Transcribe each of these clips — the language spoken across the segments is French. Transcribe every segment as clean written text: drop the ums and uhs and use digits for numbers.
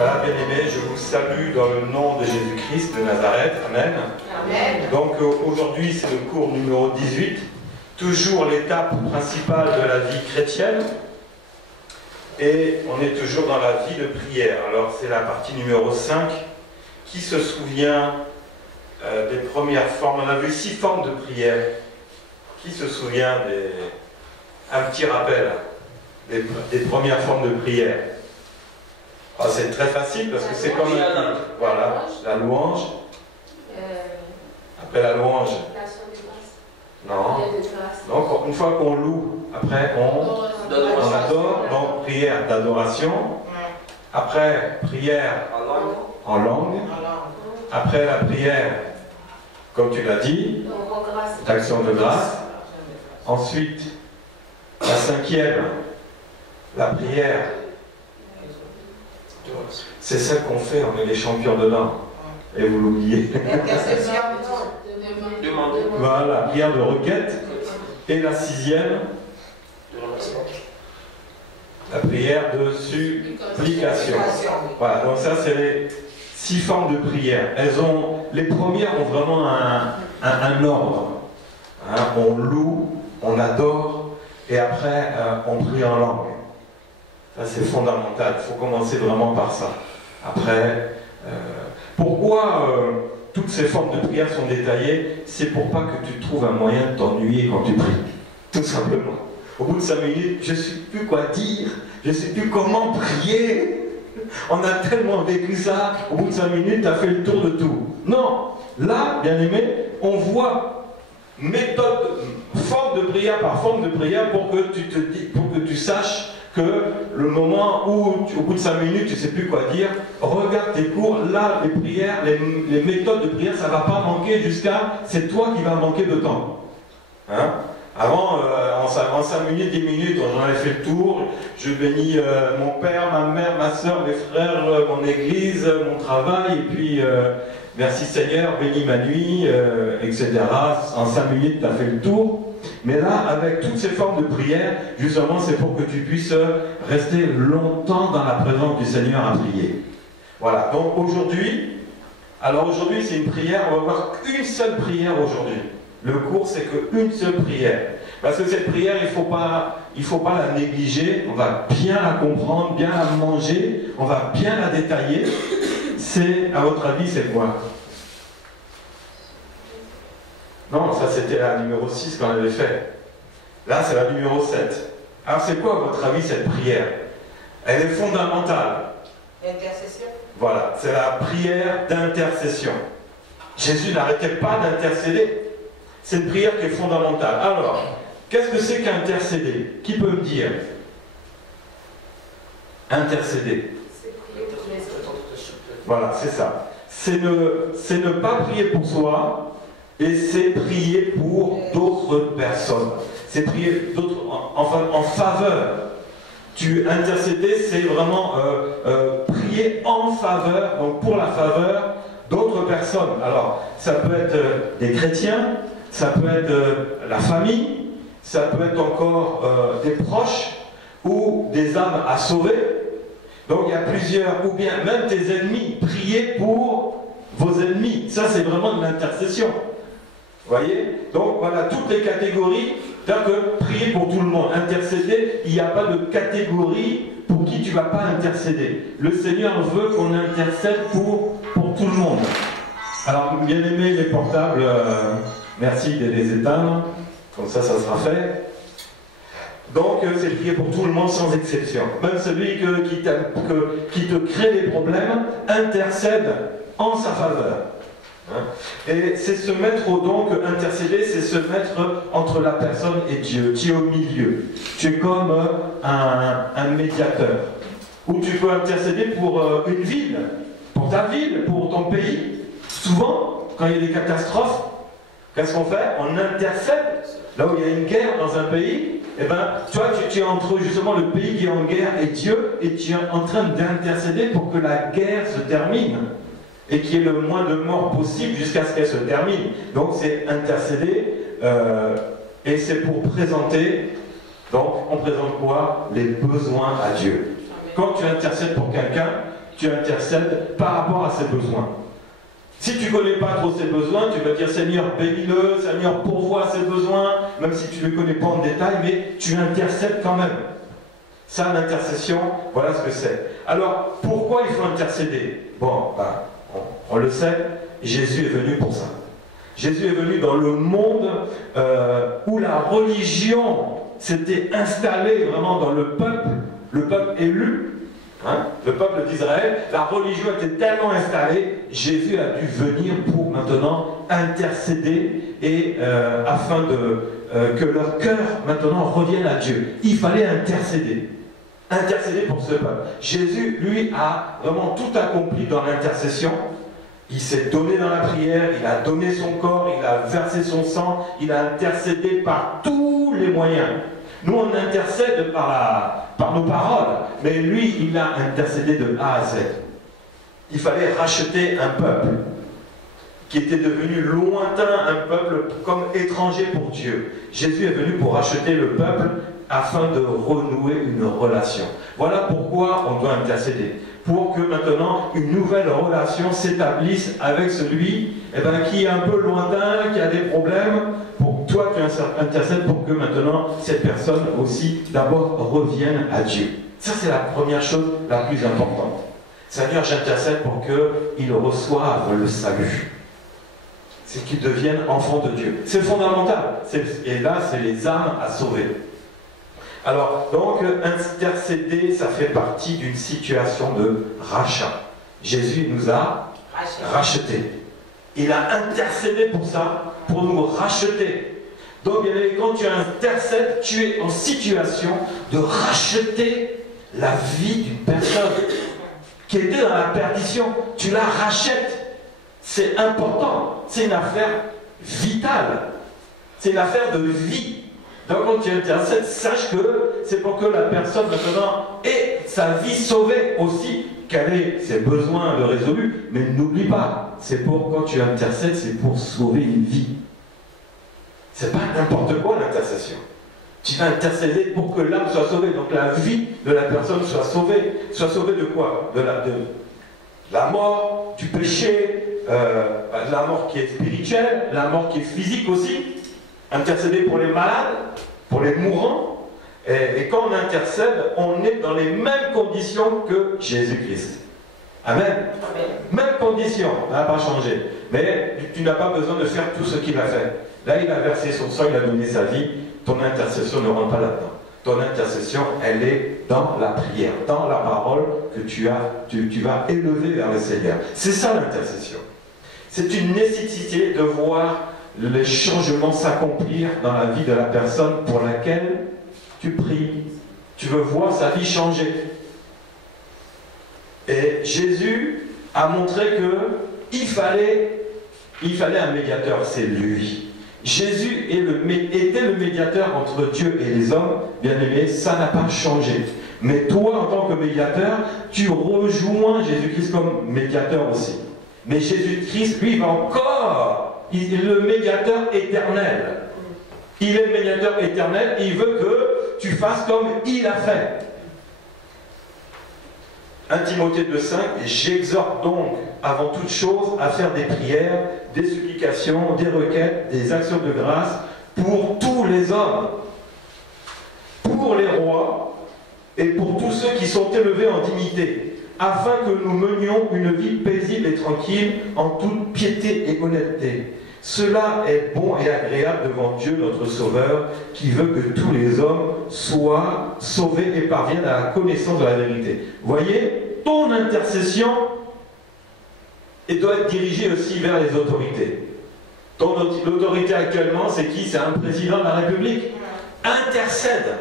Voilà, bien-aimés, je vous salue dans le nom de Jésus-Christ de Nazareth. Amen. Amen. Donc aujourd'hui, c'est le cours numéro 18. Toujours l'étape principale de la vie chrétienne. Et on est toujours dans la vie de prière. Alors c'est la partie numéro 5. Qui se souvient des premières formes? On a vu 6 formes de prière. Qui se souvient des... Un petit rappel des premières formes de prière. Ah, c'est très facile parce que c'est comme un... Voilà, la louange. Après la louange. Non. Donc une fois qu'on loue, après on adore. Donc prière d'adoration. Après prière en langue. Après la prière, comme tu l'as dit, d'action de grâce. Ensuite, la 5e, la prière. C'est celle qu'on fait, on est les champions dedans. Et vous l'oubliez. Voilà, prière de requête. Et la 6e, la prière de supplication. Voilà, donc ça c'est les 6 formes de prière. Les premières ont vraiment un ordre. Hein, on loue, on adore, et après on prie en langue. Ça c'est fondamental, il faut commencer vraiment par ça. Après, pourquoi toutes ces formes de prière sont détaillées? C'est pour pas que tu trouves un moyen de t'ennuyer quand tu pries. Tout simplement. Au bout de 5 minutes, je ne sais plus quoi dire, je ne sais plus comment prier. On a tellement vécu ça, au bout de 5 minutes, tu as fait le tour de tout. Non, là, bien aimé, on voit méthode, forme de prière par forme de prière pour que tu saches que le moment où, au bout de 5 minutes, tu ne sais plus quoi dire, regarde tes cours, là, les prières, les méthodes de prière, ça ne va pas manquer jusqu'à... C'est toi qui vas manquer de temps. Hein? Avant, en 5 minutes, 10 minutes, j'en avais fait le tour, je bénis mon père, ma mère, ma soeur, mes frères, mon église, mon travail, et puis merci Seigneur, bénis ma nuit, etc. En 5 minutes, tu as fait le tour. Mais là, avec toutes ces formes de prière, justement, c'est pour que tu puisses rester longtemps dans la présence du Seigneur à prier. Voilà, donc aujourd'hui, c'est une prière, on va voir qu'une seule prière aujourd'hui. Le cours, c'est qu'une seule prière. Parce que cette prière, il faut pas la négliger, on va bien la comprendre, bien la manger, on va bien la détailler. C'est, à votre avis, c'est quoi? Non, ça c'était la numéro 6 qu'on avait fait. Là, c'est la numéro 7. Alors, c'est quoi, à votre avis, cette prière? Elle est fondamentale. Intercession. Voilà, c'est la prière d'intercession. Jésus n'arrêtait pas d'intercéder. C'est une prière qui est fondamentale. Alors, qu'est-ce que c'est qu'intercéder? Qui peut me dire? Intercéder. Voilà, c'est ça. C'est ne pas prier pour soi, et c'est prier pour d'autres personnes. C'est prier en faveur. Intercéder, c'est vraiment prier en faveur, donc pour la faveur d'autres personnes. Alors, ça peut être des chrétiens, ça peut être la famille, ça peut être encore des proches ou des âmes à sauver. Donc il y a plusieurs, ou bien même tes ennemis, prier pour vos ennemis. Ça c'est vraiment de l'intercession. Vous voyez? Donc voilà, toutes les catégories, c'est-à-dire que prier pour tout le monde, intercéder, il n'y a pas de catégorie pour qui tu ne vas pas intercéder. Le Seigneur veut qu'on intercède pour tout le monde. Alors, bien aimé les portables, merci de les éteindre, comme ça sera fait. Donc, c'est prier pour tout le monde sans exception. Même celui qui te crée des problèmes, intercède en sa faveur. Hein? Et c'est se mettre donc, intercéder, c'est se mettre entre la personne et Dieu. Tu es au milieu. Tu es comme un médiateur. Ou tu peux intercéder pour une ville, pour ta ville, pour ton pays. Souvent, quand il y a des catastrophes, qu'est-ce qu'on fait? On intercède. Là où il y a une guerre dans un pays, eh ben, tu es entre justement le pays qui est en guerre et Dieu, et tu es en train d'intercéder pour que la guerre se termine et qu'il y ait le moins de morts possible jusqu'à ce qu'elle se termine. Donc c'est intercéder, et c'est pour présenter, donc on présente quoi? Les besoins à Dieu. Quand tu intercèdes pour quelqu'un, tu intercèdes par rapport à ses besoins. Si tu ne connais pas trop ses besoins, tu vas dire Seigneur, bénis-le, Seigneur, pourvois ses besoins, même si tu ne les connais pas en détail, mais tu intercèdes quand même. Ça, l'intercession, voilà ce que c'est. Alors, pourquoi il faut intercéder? Bon, on le sait, Jésus est venu pour ça. Jésus est venu dans le monde où la religion s'était installée vraiment dans le peuple élu, hein, le peuple d'Israël. La religion était tellement installée, Jésus a dû venir pour maintenant intercéder et afin que leur cœur maintenant revienne à Dieu. Il fallait intercéder. Intercéder pour ce peuple. Jésus, lui, a vraiment tout accompli dans l'intercession. Il s'est donné dans la prière, il a donné son corps, il a versé son sang, il a intercédé par tous les moyens. Nous, on intercède par nos paroles, mais lui, il a intercédé de A à Z. Il fallait racheter un peuple qui était devenu lointain, un peuple comme étranger pour Dieu. Jésus est venu pour racheter le peuple afin de renouer une relation. Voilà pourquoi on doit intercéder. Pour que maintenant une nouvelle relation s'établisse avec celui qui est un peu lointain, qui a des problèmes. Pour toi, tu intercèdes pour que maintenant cette personne aussi d'abord revienne à Dieu. Ça, c'est la première chose la plus importante. Seigneur, j'intercède pour qu'ils reçoivent le salut. C'est qu'ils deviennent enfants de Dieu. C'est fondamental. Et là, c'est les âmes à sauver. Alors, donc, intercéder, ça fait partie d'une situation de rachat. Jésus nous a rachetés. Il a intercédé pour ça, pour nous racheter. Donc, quand tu intercèdes, tu es en situation de racheter la vie d'une personne qui était dans la perdition. Tu la rachètes. C'est important. C'est une affaire vitale. C'est une affaire de vie. Donc quand tu intercèdes, sache que c'est pour que la personne maintenant ait sa vie sauvée aussi, qu'elle ait ses besoins résolus, mais n'oublie pas, c'est pour quand tu intercèdes, c'est pour sauver une vie. C'est pas n'importe quoi l'intercession. Tu vas intercéder pour que l'âme soit sauvée, donc la vie de la personne soit sauvée. Soit sauvée de quoi? De la mort, du péché, la mort qui est spirituelle, la mort qui est physique aussi. Intercéder pour les malades, pour les mourants. Et quand on intercède, on est dans les mêmes conditions que Jésus-Christ. Amen. Amen. Même condition, ça n'a pas changé. Mais tu n'as pas besoin de faire tout ce qu'il a fait. Là, il a versé son sang, il a donné sa vie. Ton intercession ne rentre pas là-dedans. Ton intercession, elle est dans la prière, dans la parole que tu vas élever vers le Seigneur. C'est ça l'intercession. C'est une nécessité de voir les changements s'accomplir dans la vie de la personne pour laquelle tu pries. Tu veux voir sa vie changer. Et Jésus a montré qu'il fallait un médiateur, c'est lui. Jésus était le médiateur entre Dieu et les hommes, bien aimé, ça n'a pas changé. Mais toi, en tant que médiateur, tu rejoins Jésus-Christ comme médiateur aussi. Mais Jésus-Christ, lui, va encore... Il est le médiateur éternel. Il est le médiateur éternel et il veut que tu fasses comme il a fait. 1 Timothée 2,5, j'exhorte donc avant toute chose à faire des prières, des supplications, des requêtes, des actions de grâce pour tous les hommes, pour les rois et pour tous ceux qui sont élevés en dignité, afin que nous menions une vie paisible et tranquille en toute piété et honnêteté. Cela est bon et agréable devant Dieu notre Sauveur, qui veut que tous les hommes soient sauvés et parviennent à la connaissance de la vérité. Voyez, ton intercession doit être dirigée aussi vers les autorités. L'autorité actuellement, c'est qui? C'est un président de la République. Intercède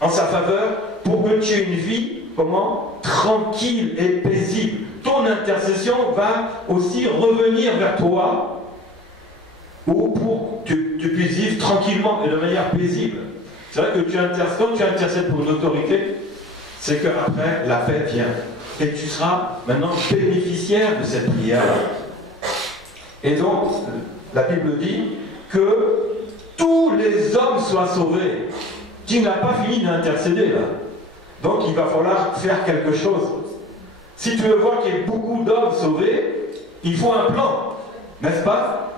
en sa faveur pour que tu aies une vie, comment? Tranquille et paisible. Ton intercession va aussi revenir vers toi ou pour que tu puisses vivre tranquillement et de manière paisible. C'est vrai que quand tu intercèdes pour une autorité, c'est qu'après la paix vient. Et tu seras maintenant bénéficiaire de cette prière-là. Et donc, la Bible dit que tous les hommes soient sauvés. Tu n'as pas fini d'intercéder là. Donc il va falloir faire quelque chose. Si tu veux voir qu'il y ait beaucoup d'hommes sauvés, il faut un plan, n'est-ce pas?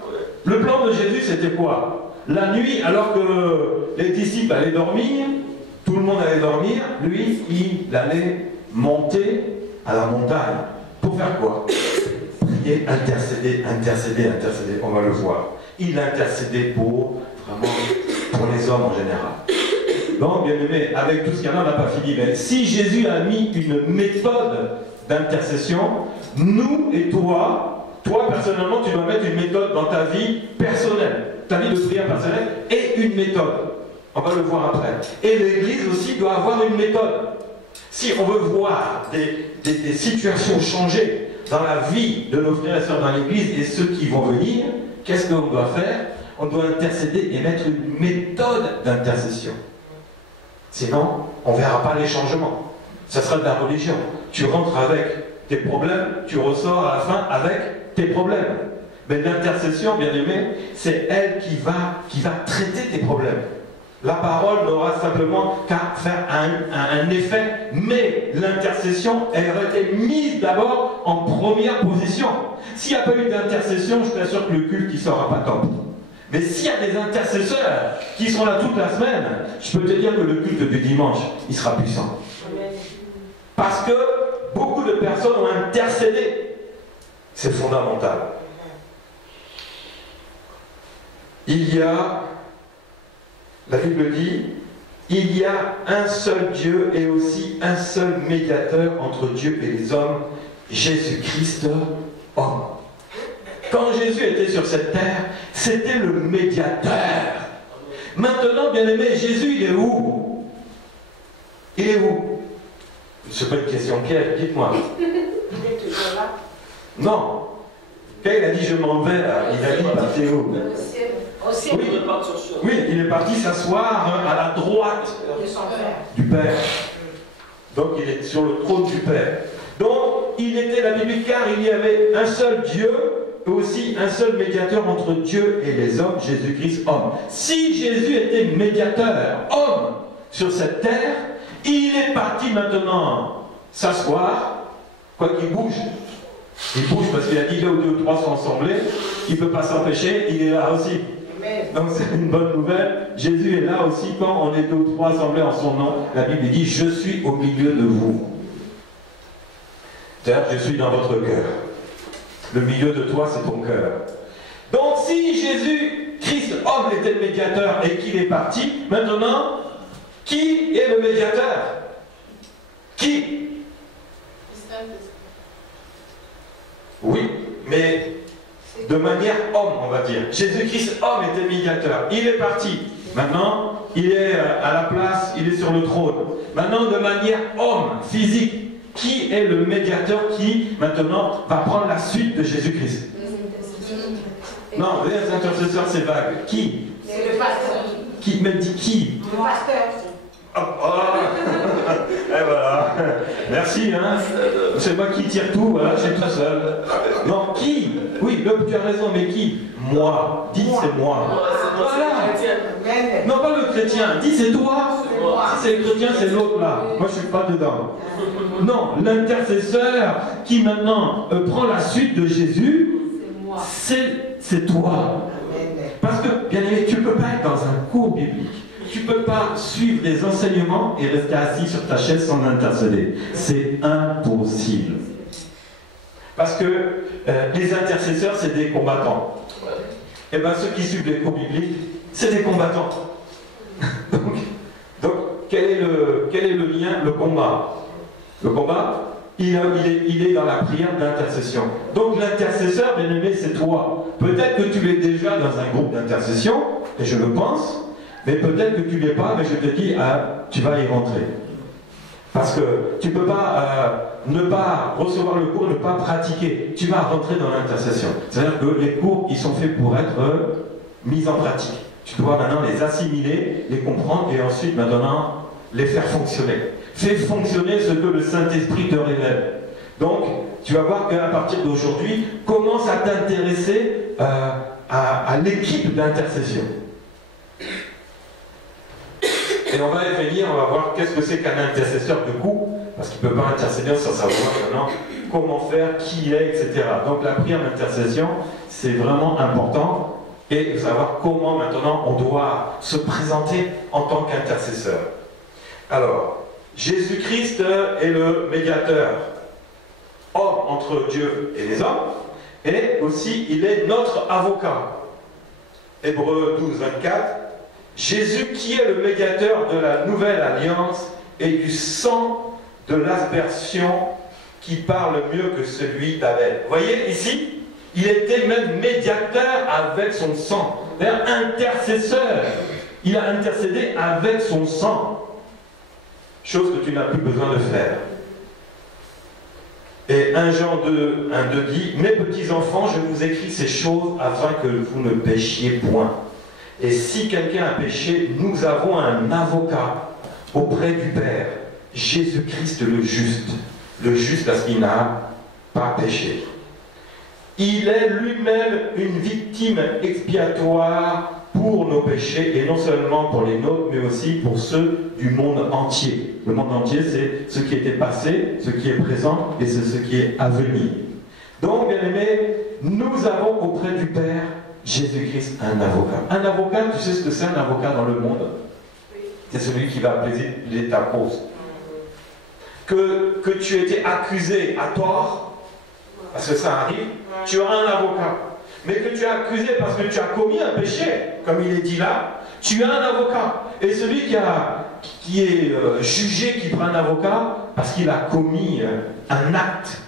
Le plan de Jésus, c'était quoi? La nuit, alors que les disciples allaient dormir, tout le monde allait dormir, lui, il allait monter à la montagne. Pour faire quoi? Prier, intercéder, intercéder, intercéder, on va le voir. Il intercédait pour, vraiment, pour les hommes en général. Donc, bien aimé, avec tout ce qu'il y en a, on n'a pas fini. Mais si Jésus a mis une méthode d'intercession, nous et toi personnellement, tu dois mettre une méthode dans ta vie personnelle, ta vie de prière personnelle, et une méthode. On va le voir après. Et l'Église aussi doit avoir une méthode. Si on veut voir des situations changer dans la vie de nos frères et sœurs dans l'Église et ceux qui vont venir, qu'est-ce qu'on doit faire? On doit intercéder et mettre une méthode d'intercession. Sinon, on ne verra pas les changements. Ça sera de la religion. Tu rentres avec tes problèmes, tu ressors à la fin avec tes problèmes. Mais l'intercession, bien aimé, c'est elle qui va traiter tes problèmes. La parole n'aura simplement qu'à faire un effet, mais l'intercession, elle aurait été mise d'abord en première position. S'il n'y a pas eu d'intercession, je t'assure que le culte ne sera pas top. Mais s'il y a des intercesseurs qui sont là toute la semaine, je peux te dire que le culte du dimanche, il sera puissant. Parce que beaucoup de personnes ont intercédé. C'est fondamental. Il y a, la Bible dit, il y a un seul Dieu et aussi un seul médiateur entre Dieu et les hommes, Jésus-Christ, homme. Quand Jésus était sur cette terre, c'était le médiateur. Maintenant, bien aimé, Jésus, il est où? Il est où? C'est pas une question piège, dites-moi. Il est toujours là. Non. Quand il a dit je m'en vais, il a dit partez où? Au ciel. Oui, il est parti s'asseoir à la droite De son père. du Père. Donc il est sur le trône du Père. Donc il était, la Bible, car il y avait un seul Dieu et aussi un seul médiateur entre Dieu et les hommes, Jésus-Christ homme. Si Jésus était médiateur, homme, sur cette terre, il est parti maintenant s'asseoir, quoi qu'il bouge. Il bouge parce qu'il a dit là où 2 ou 3 sont assemblés, il ne peut pas s'empêcher, il est là aussi. Donc c'est une bonne nouvelle. Jésus est là aussi quand on est 2 ou 3 assemblés en son nom. La Bible dit, je suis au milieu de vous. C'est-à-dire, je suis dans votre cœur. Le milieu de toi, c'est ton cœur. Donc si Jésus, Christ, homme, était le médiateur et qu'il est parti, maintenant, qui est le médiateur? Qui? Oui, mais de manière homme, on va dire. Jésus-Christ, homme, était médiateur. Il est parti. Maintenant, il est à la place, il est sur le trône. Maintenant, de manière homme, physique, qui est le médiateur qui, maintenant, va prendre la suite de Jésus-Christ? Non, les intercesseurs, c'est vague. Qui? C'est le pasteur. Qui me dit qui? Le pasteur. Oh, oh. Et voilà. Merci, hein. C'est moi qui tire tout, voilà, j'ai tout seul. Non, qui? Oui, tu as raison, mais qui? Moi. Dis, c'est moi. Voilà. Non, pas le chrétien. Dis, c'est toi. Si c'est le chrétien, c'est l'autre là. Moi, je ne suis pas dedans. Non, l'intercesseur qui maintenant prend la suite de Jésus, c'est toi. Parce que, bien aimé, tu ne peux pas être dans un cours biblique. Tu ne peux pas suivre les enseignements et rester assis sur ta chaise sans intercéder. C'est impossible. Parce que les intercesseurs, c'est des combattants. Et bien ceux qui suivent les cours bibliques, c'est des combattants. donc quel est le lien? Le combat. Le combat, il est dans la prière d'intercession. Donc l'intercesseur, bien aimé, c'est toi. Peut-être que tu l'es déjà dans un groupe d'intercession, et je le pense. Mais peut-être que tu ne l'es pas, mais je te dis, tu vas y rentrer. Parce que tu ne peux pas ne pas recevoir le cours, ne pas pratiquer. Tu vas rentrer dans l'intercession. C'est-à-dire que les cours, ils sont faits pour être mis en pratique. Tu dois maintenant les assimiler, les comprendre et ensuite maintenant les faire fonctionner. Fais fonctionner ce que le Saint-Esprit te révèle. Donc, tu vas voir qu'à partir d'aujourd'hui, commence à t'intéresser à l'équipe d'intercession. Et on va y venir, on va voir qu'est-ce que c'est qu'un intercesseur de coup, parce qu'il ne peut pas intercéder sans savoir maintenant comment faire, qui il est, etc. Donc la prière d'intercession, c'est vraiment important, et de savoir comment maintenant on doit se présenter en tant qu'intercesseur. Alors, Jésus-Christ est le médiateur, homme entre Dieu et les hommes, et aussi il est notre avocat. Hébreux 12, 24, Jésus qui est le médiateur de la nouvelle alliance et du sang de l'aspersion qui parle mieux que celui d'Abel. Vous voyez ici, il était même médiateur avec son sang, c'est-à-dire intercesseur. Il a intercédé avec son sang, chose que tu n'as plus besoin de faire. Et 1 Jean 2, 1, 2 dit, mes petits enfants, je vous écris ces choses afin que vous ne péchiez point. Et si quelqu'un a péché, nous avons un avocat auprès du Père, Jésus-Christ le juste parce qu'il n'a pas péché. Il est lui-même une victime expiatoire pour nos péchés, et non seulement pour les nôtres, mais aussi pour ceux du monde entier. Le monde entier, c'est ce qui était passé, ce qui est présent, et c'est ce qui est à venir. Donc, bien aimés, nous avons auprès du Père, Jésus-Christ, un avocat. Un avocat, tu sais ce que c'est un avocat dans le monde? C'est celui qui va plaider ta cause. Que tu aies été accusé à tort, parce que ça arrive, tu auras un avocat. Mais que tu es accusé parce que tu as commis un péché, comme il est dit là, tu as un avocat. Et celui qui est jugé, qui prend un avocat, parce qu'il a commis un acte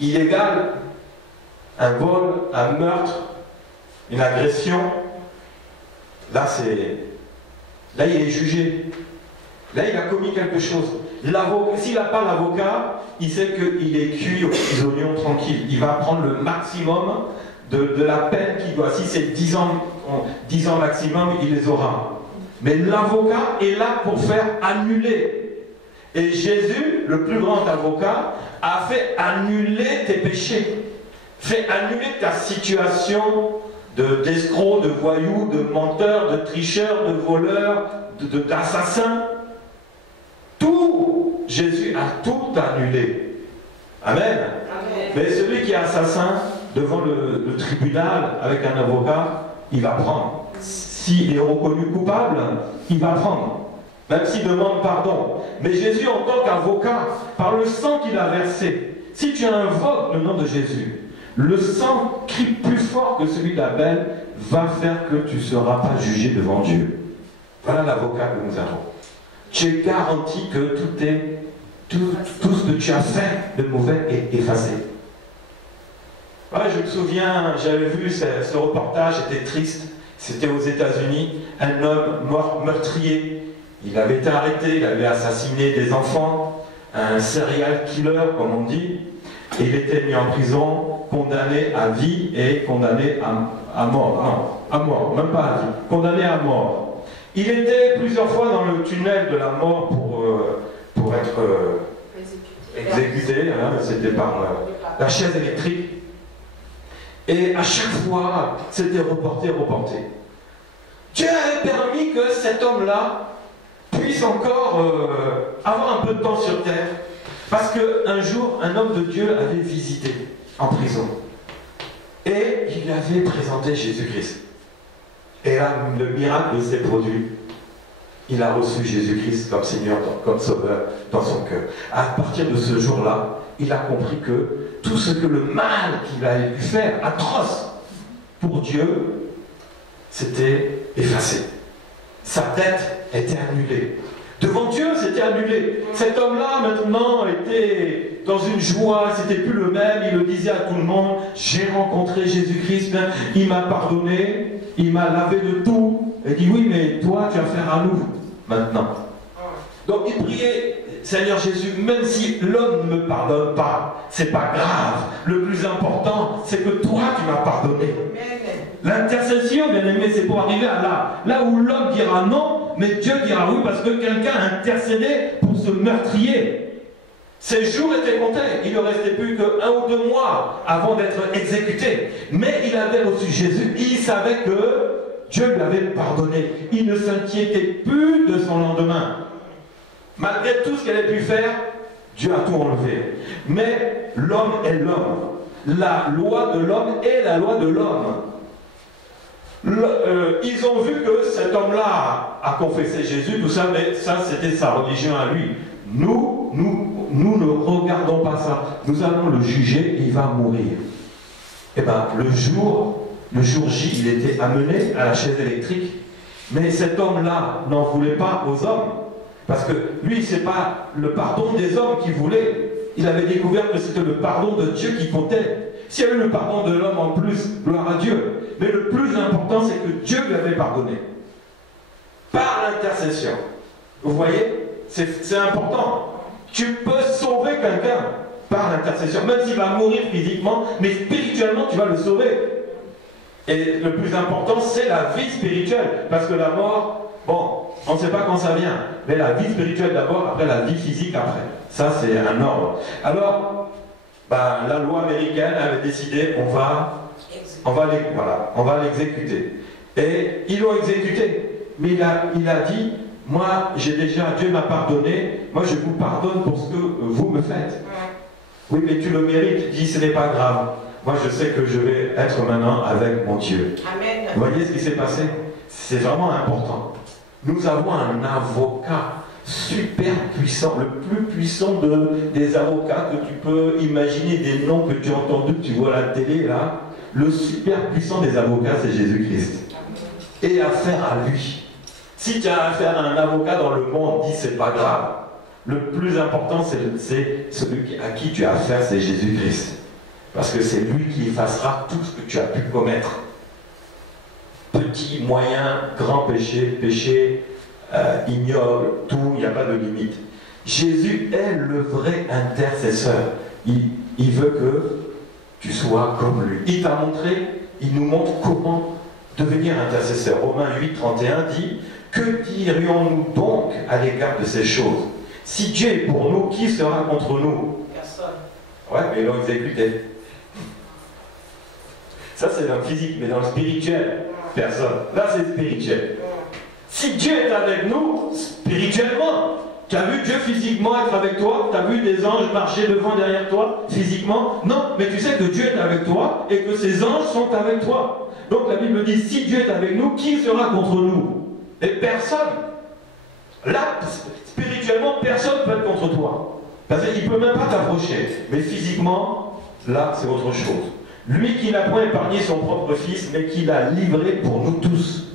illégal, un vol, un meurtre, une agression, là il est jugé. Là, il a commis quelque chose. S'il n'a pas l'avocat, il sait qu'il est cuit aux petits oignons tranquille. Il va prendre le maximum de la peine qu'il doit. Si c'est 10 ans maximum, il les aura. Mais l'avocat est là pour faire annuler. Et Jésus, le plus grand avocat, a fait annuler tes péchés. Fait annuler ta situation d'escroc, de voyou, de menteur, de tricheur, de voleur, d'assassin. Tout, Jésus a tout annulé. Amen. Amen. Mais celui qui est assassin, devant le tribunal, avec un avocat, il va prendre. S'il est reconnu coupable, il va prendre. Même s'il demande pardon. Mais Jésus, en tant qu'avocat, par le sang qu'il a versé, si tu invoques le nom de Jésus, le sang crie plus fort que celui d'Abel, va faire que tu ne seras pas jugé devant Dieu. Voilà l'avocat que nous avons. Tu es garanti que tout ce que tu as fait de mauvais est effacé. Voilà, je me souviens, j'avais vu ce reportage, c'était triste. C'était aux États-Unis, un homme mort, meurtrier. Il avait été arrêté, il avait assassiné des enfants, un serial killer, comme on dit. Et il était mis en prison, condamné à vie et condamné à mort. Non, à mort, même pas à vie, condamné à mort. Il était plusieurs fois dans le tunnel de la mort pour être exécuté. Hein, c'était par la chaise électrique. Et à chaque fois, c'était reporté. Dieu avait permis que cet homme-là puisse encore avoir un peu de temps sur terre. Parce qu'un jour, un homme de Dieu l'avait visité en prison. Et il avait présenté Jésus-Christ. Et là, le miracle s'est produit. Il a reçu Jésus-Christ comme Seigneur, comme Sauveur dans son cœur. À partir de ce jour-là, il a compris que tout ce que le mal qu'il avait pu faire, atroce, pour Dieu, c'était effacé. Sa dette était annulée. Devant Dieu, c'était annulé. Cet homme-là, maintenant, était dans une joie, c'était plus le même. Il le disait à tout le monde, j'ai rencontré Jésus-Christ, il m'a pardonné, il m'a lavé de tout. Il dit, oui, mais toi, tu as affaire à nous, maintenant. Donc, il priait, Seigneur Jésus, même si l'homme ne me pardonne pas, c'est pas grave. Le plus important, c'est que toi, tu m'as pardonné. L'intercession, bien aimé, c'est pour arriver à là où l'homme dira non, mais Dieu dira oui, parce que quelqu'un a intercédé pour ce meurtrier. Ses jours étaient comptés, il ne restait plus que 1 ou 2 mois avant d'être exécuté. Mais il avait reçu Jésus, il savait que Dieu l'avait pardonné. Il ne s'inquiétait plus de son lendemain. Malgré tout ce qu'elle a pu faire, Dieu a tout enlevé. Mais l'homme est l'homme. La loi de l'homme est la loi de l'homme. Ils ont vu que cet homme-là a confessé Jésus, tout ça, mais ça c'était sa religion à lui. Nous ne regardons pas ça. Nous allons le juger et il va mourir. Et bien, le jour J, il était amené à la chaise électrique. Mais cet homme-là n'en voulait pas aux hommes. Parce que lui, ce n'est pas le pardon des hommes qu'il voulait. Il avait découvert que c'était le pardon de Dieu qui comptait. S'il y avait le pardon de l'homme en plus, gloire à Dieu. Mais le plus important, c'est que Dieu lui avait pardonné. Par l'intercession. Vous voyez? C'est important. Tu peux sauver quelqu'un par l'intercession. Même s'il va mourir physiquement, mais spirituellement, tu vas le sauver. Et le plus important, c'est la vie spirituelle. Parce que la mort, bon, on ne sait pas quand ça vient. Mais la vie spirituelle d'abord, après la vie physique après. Ça, c'est un ordre. Alors, la loi américaine avait décidé, on va l'exécuter. Et ils l'ont exécuté. Mais il a dit, moi, Dieu m'a pardonné, moi je vous pardonne pour ce que vous me faites. Oui, mais tu le mérites. Il dit, ce n'est pas grave. Moi, je sais que je vais être maintenant avec mon Dieu. Amen. Vous voyez ce qui s'est passé? C'est vraiment important. Nous avons un avocat super puissant, le plus puissant des avocats que tu peux imaginer, des noms que tu as entendus, que tu vois à la télé, là. Le super puissant des avocats, c'est Jésus-Christ. Et affaire à lui. Si tu as affaire à un avocat dans le monde, dis c'est pas grave. Le plus important, c'est celui à qui tu as affaire, c'est Jésus-Christ. Parce que c'est lui qui effacera tout ce que tu as pu commettre. Petit, moyen, grand péché, ignoble, tout, il n'y a pas de limite. Jésus est le vrai intercesseur. Il veut que tu sois comme lui. Il t'a montré, il nous montre comment devenir intercesseur. Romains 8, 31 dit, que dirions-nous donc à l'égard de ces choses? Si Dieu est pour nous, qui sera contre nous? Personne. Ouais, mais ils l'ont exécuté. Ça, c'est dans le physique, mais dans le spirituel, personne. Là, c'est spirituel. Si Dieu est avec nous, spirituellement, tu as vu Dieu physiquement être avec toi? Tu as vu des anges marcher devant, derrière toi, physiquement? Non, mais tu sais que Dieu est avec toi et que ces anges sont avec toi. Donc la Bible dit, si Dieu est avec nous, qui sera contre nous? Et personne. Là, spirituellement, personne ne peut être contre toi. Parce qu'il ne peut même pas t'approcher. Mais physiquement, là, c'est autre chose. Lui qui n'a point épargné son propre fils, mais qui l'a livré pour nous tous.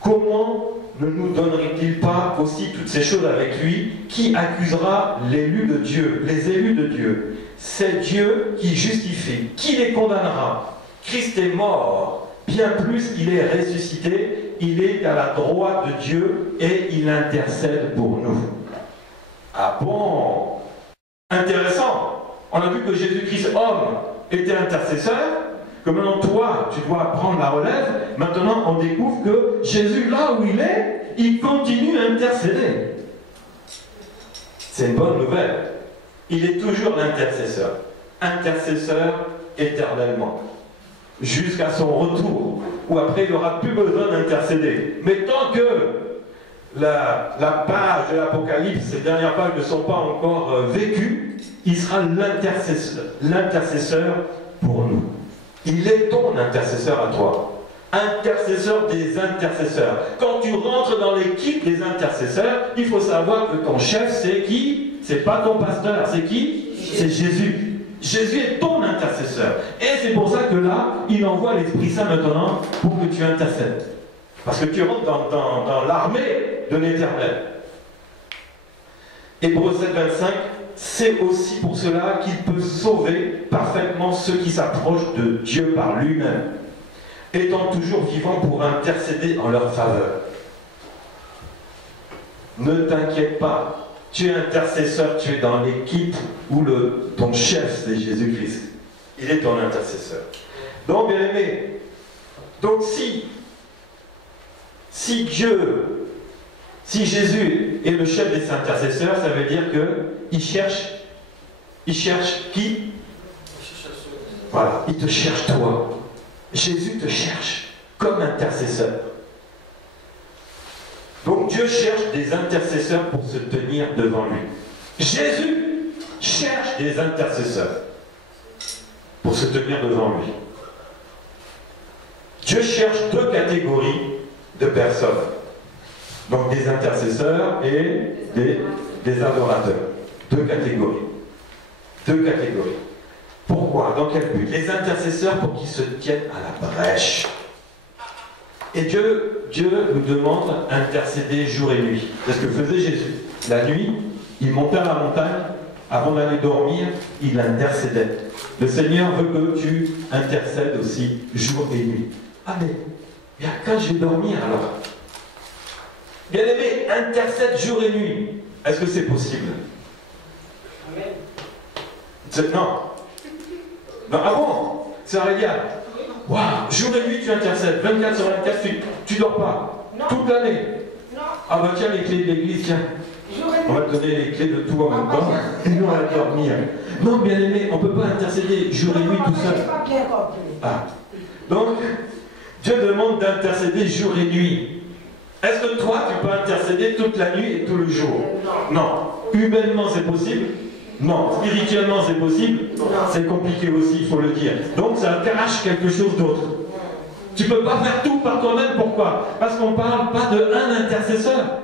Comment ne nous donnerait-il pas aussi toutes ces choses avec lui? Qui accusera l'élu de Dieu, les élus de Dieu? C'est Dieu qui justifie. Qui les condamnera? Christ est mort. Bien plus qu'il est ressuscité, il est à la droite de Dieu et il intercède pour nous. Ah bon? Intéressant. On a vu que Jésus-Christ, homme, était intercesseur, que maintenant toi, tu dois prendre la relève. Maintenant, on découvre que Jésus, là où il est, il continue à intercéder. C'est une bonne nouvelle. Il est toujours l'intercesseur. Intercesseur éternellement. Jusqu'à son retour, où après il n'aura plus besoin d'intercéder. Mais tant que la page de l'Apocalypse, ces dernières pages ne sont pas encore vécues, il sera l'intercesseur pour nous. Il est ton intercesseur à toi. Intercesseur des intercesseurs. Quand tu rentres dans l'équipe des intercesseurs, il faut savoir que ton chef, c'est qui? C'est pas ton pasteur, c'est qui? C'est Jésus. Jésus est ton intercesseur. Et c'est pour ça que là, il envoie l'Esprit Saint maintenant pour que tu intercèdes. Parce que tu rentres dans l'armée de l'Éternel. Hébreux 7, 25, c'est aussi pour cela qu'il peut sauver parfaitement ceux qui s'approchent de Dieu par lui-même, étant toujours vivant pour intercéder en leur faveur. Ne t'inquiète pas. Tu es intercesseur, tu es dans l'équipe où ton chef, c'est Jésus-Christ. Il est ton intercesseur. Donc, bien aimé, donc si Jésus est le chef des intercesseurs, ça veut dire qu'il cherche qui? Voilà, il te cherche toi. Jésus te cherche comme intercesseur. Donc Dieu cherche des intercesseurs pour se tenir devant lui. Jésus cherche des intercesseurs pour se tenir devant lui. Dieu cherche deux catégories de personnes. Donc des intercesseurs et des adorateurs. Deux catégories. Deux catégories. Pourquoi? Dans quel but? Les intercesseurs pour qu'ils se tiennent à la brèche. Et Dieu nous demande d'intercéder jour et nuit. C'est ce que faisait Jésus. La nuit, il montait à la montagne, avant d'aller dormir, il intercédait. Le Seigneur veut que tu intercèdes aussi jour et nuit. Ah mais quand je vais dormir alors? Bien aimé, intercède jour et nuit. Est-ce que c'est possible? Non. Non, ah bon? C'est Aurélia. Waouh, jour et nuit tu intercèdes, 24 sur 24, tu dors pas. Non. Toute l'année. Non. Ah bah tiens, les clés de l'église, tiens. Jour et On va nuit. te donner les clés de tout en même temps. Et nous on va dormir. Non, bien aimé, on ne peut pas intercéder jour et nuit tout seul. Je n'ai pas bien compris. Ah. Donc, Dieu demande d'intercéder jour et nuit. Est-ce que toi, tu peux intercéder toute la nuit et tout le jour? Non. Humainement, c'est possible? Non. Spirituellement, c'est possible? C'est compliqué aussi, il faut le dire. Donc, ça cache quelque chose d'autre. Tu ne peux pas faire tout par toi-même. Pourquoi? Parce qu'on ne parle pas de un intercesseur.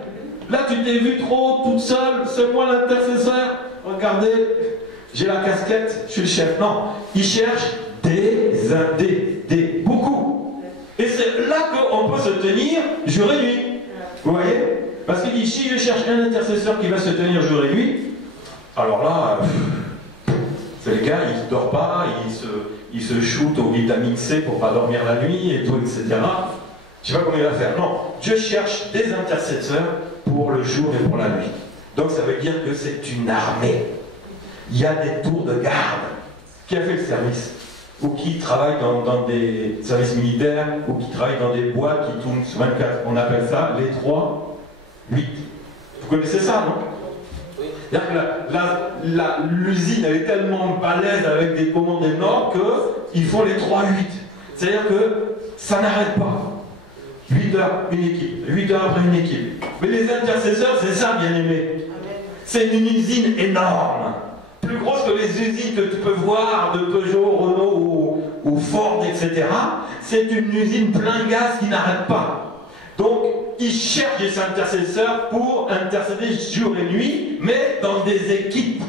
Là, tu t'es vu trop toute seule, c'est moi l'intercesseur. Regardez, j'ai la casquette, je suis le chef. Non, il cherche beaucoup. Et c'est là qu'on peut se tenir jour et nuit. Vous voyez? Parce qu'il dit, si je cherche un intercesseur qui va se tenir jour et nuit, alors là, c'est le gars, il ne dort pas, il se shoot au vitamine C pour ne pas dormir la nuit, et tout, etc. Je ne sais pas comment il va faire. Non, Dieu cherche des intercesseurs pour le jour et pour la nuit. Donc ça veut dire que c'est une armée. Il y a des tours de garde. Qui a fait le service? Ou qui travaille dans des services militaires, ou qui travaille dans des boîtes qui tournent sur 24. On appelle ça les 3, 8. Vous connaissez ça, non? C'est-à-dire que l'usine elle est tellement balèze avec des commandes énormes qu'ils font les 3-8. C'est-à-dire que ça n'arrête pas. 8 heures, une équipe. 8 heures après, une équipe. Mais les intercesseurs, c'est ça, bien aimé. C'est une usine énorme. Plus grosse que les usines que tu peux voir de Peugeot, Renault ou Ford, etc. C'est une usine plein gaz qui n'arrête pas. Donc, ils cherchent des intercesseurs pour intercéder jour et nuit, mais dans des équipes.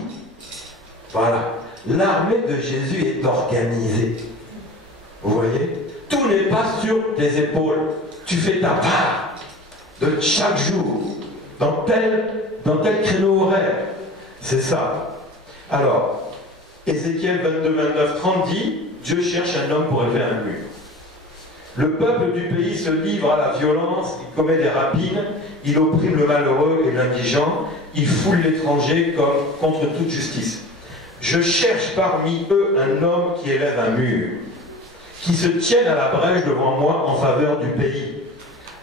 Voilà. L'armée de Jésus est organisée. Vous voyez? Tout n'est pas sur tes épaules. Tu fais ta part de chaque jour, dans tel créneau horaire. C'est ça. Alors, Ézéchiel 22, 29, 30 dit, Dieu cherche un homme pour élever un mur. Le peuple du pays se livre à la violence, il commet des rapines, il opprime le malheureux et l'indigent, il foule l'étranger contre toute justice. Je cherche parmi eux un homme qui élève un mur, qui se tienne à la brèche devant moi en faveur du pays,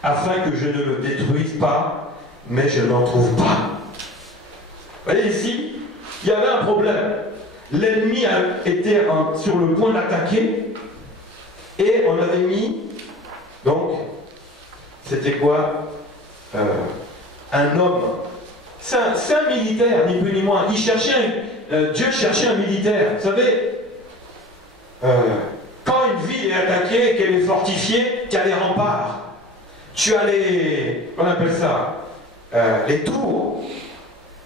afin que je ne le détruise pas, mais je n'en trouve pas. Vous voyez ici, il y avait un problème. L'ennemi était sur le point d'attaquer, et on avait mis, donc, c'était quoi? Un homme. C'est un militaire, ni plus ni moins. Dieu cherchait un militaire. Vous savez, quand une ville est attaquée, qu'elle est fortifiée, qu'il y a les remparts, tu as on appelle ça, les tours,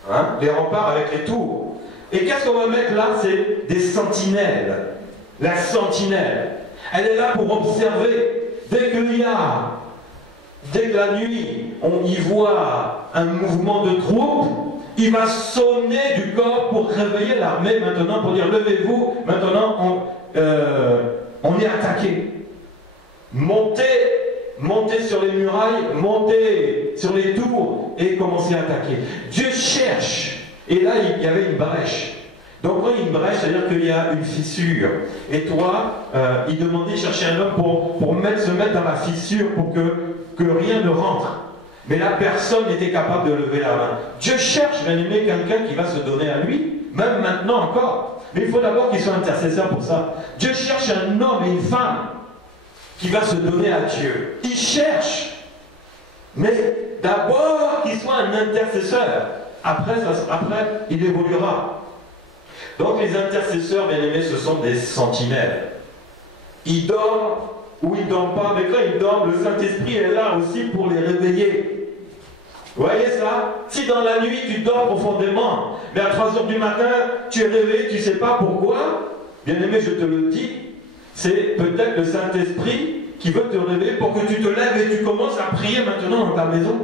hein, les remparts avec les tours. Et qu'est-ce qu'on va mettre là? C'est des sentinelles. La sentinelle, elle est là pour observer. Dès que la nuit, on y voit un mouvement de troupes, il va sonner du corps pour réveiller l'armée maintenant, pour dire levez-vous, maintenant on est attaqué. Montez sur les murailles, montez sur les tours et commencez à attaquer. Dieu cherche. Et là, il y avait une brèche. Donc quand il y a une brèche, c'est-à-dire qu'il y a une fissure. Et toi, il demandait de chercher un homme pour se mettre dans la fissure pour que rien ne rentre. Mais là, personne n'était capable de lever la main. Dieu cherche, bien aimé, quelqu'un qui va se donner à lui, même maintenant encore. Mais il faut d'abord qu'il soit intercesseur pour ça. Dieu cherche un homme et une femme qui va se donner à Dieu. Il cherche. Mais d'abord qu'il soit un intercesseur. Après, il évoluera. Donc les intercesseurs, bien aimés, ce sont des sentinelles. Ils dorment ou ils ne dorment pas, mais quand ils dorment, le Saint-Esprit est là aussi pour les réveiller. Vous voyez ça? Si dans la nuit tu dors profondément, mais à 3 heures du matin, tu es réveillé, tu ne sais pas pourquoi, bien aimé, je te le dis, c'est peut-être le Saint-Esprit qui veut te réveiller pour que tu te lèves et tu commences à prier maintenant dans ta maison.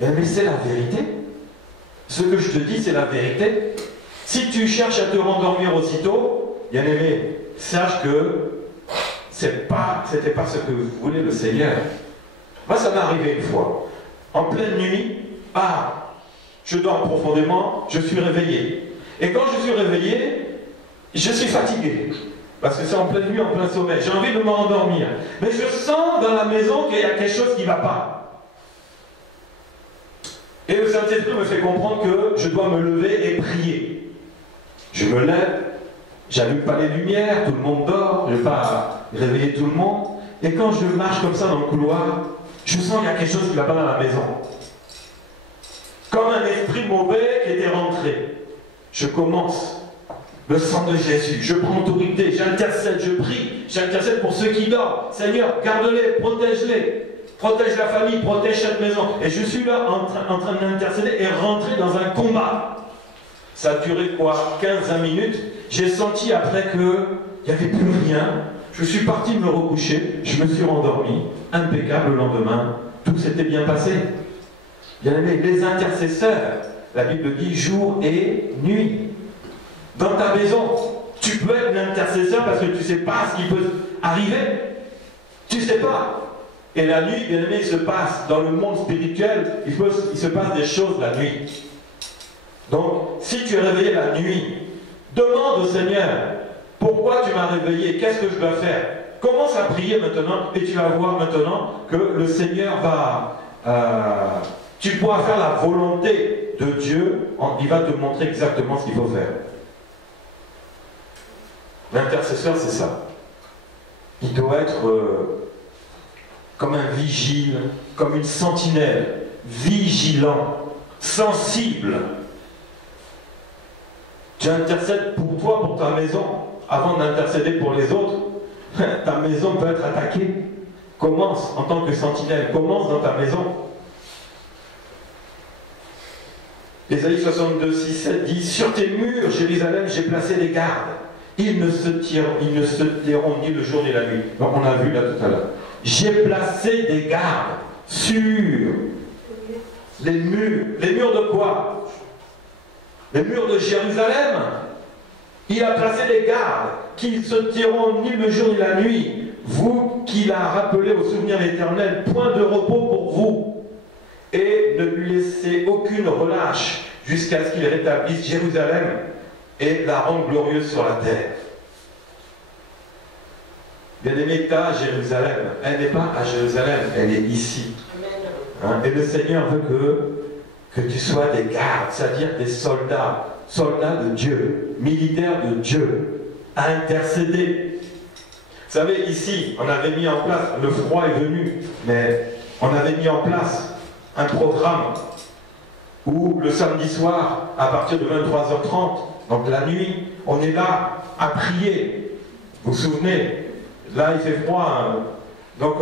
Mais c'est la vérité. Ce que je te dis, c'est la vérité. Si tu cherches à te rendormir aussitôt, bien aimé, sache que c'était pas ce que voulait le Seigneur. Moi, ça m'est arrivé une fois. En pleine nuit, je dors profondément, je suis réveillé. Et quand je suis réveillé, je suis fatigué. Parce que c'est en pleine nuit, en plein sommeil. J'ai envie de me rendormir. Mais je sens dans la maison qu'il y a quelque chose qui ne va pas. Et le Saint-Esprit me fait comprendre que je dois me lever et prier. Je me lève, j'allume pas les lumières, tout le monde dort, je ne vais pas réveiller tout le monde. Et quand je marche comme ça dans le couloir, je sens qu'il y a quelque chose qui ne va pas dans la maison. Comme un esprit mauvais qui était rentré. Je commence. Le sang de Jésus, je prends autorité, j'intercède, je prie, j'intercède pour ceux qui dorment. Seigneur, garde-les, protège-les, protège la famille, protège cette maison. Et je suis là en train d'intercéder et rentrer dans un combat. Ça a duré quoi, 15-20 minutes. J'ai senti après qu'il n'y avait plus rien. Je suis parti me recoucher, je me suis rendormi, impeccable le lendemain, tout s'était bien passé. Bien aimé, les intercesseurs, la Bible dit jour et nuit. Dans ta maison, tu peux être l'intercesseur parce que tu ne sais pas ce qui peut arriver. Tu ne sais pas. Et la nuit, bien aimé, il se passe, dans le monde spirituel, il se passe des choses la nuit. Donc, si tu es réveillé la nuit, demande au Seigneur, pourquoi tu m'as réveillé? Qu'est-ce que je dois faire? Commence à prier maintenant et tu vas voir maintenant que le Seigneur tu pourras faire la volonté de Dieu, il va te montrer exactement ce qu'il faut faire. L'intercesseur, c'est ça. Il doit être comme un vigile, comme une sentinelle, vigilant, sensible. Tu intercèdes pour toi, pour ta maison, avant d'intercéder pour les autres. Ta maison peut être attaquée. Commence en tant que sentinelle, commence dans ta maison. Ésaïe 62, 6, 7 dit: sur tes murs, Jérusalem, j'ai placé des gardes. Ils ne se tairont ni le jour ni la nuit. Donc on a vu là tout à l'heure. J'ai placé des gardes sur les murs. Les murs de quoi? Les murs de Jérusalem. Il a placé des gardes qui ne se tairont ni le jour ni la nuit. Vous qui l'a rappelé au souvenir éternel, point de repos pour vous. Et ne lui laissez aucune relâche jusqu'à ce qu'il rétablisse Jérusalem et la rende glorieuse sur la terre. Bien-aimé, à Jérusalem, elle n'est pas à Jérusalem, elle est ici. Hein? Et le Seigneur veut que tu sois des gardes, c'est-à-dire des soldats, soldats de Dieu, militaires de Dieu, à intercéder. Vous savez, ici, on avait mis en place, le froid est venu, mais on avait mis en place un programme où le samedi soir, à partir de 23h30, donc la nuit, on est là à prier. Vous vous souvenez? Là, il fait froid, hein. Donc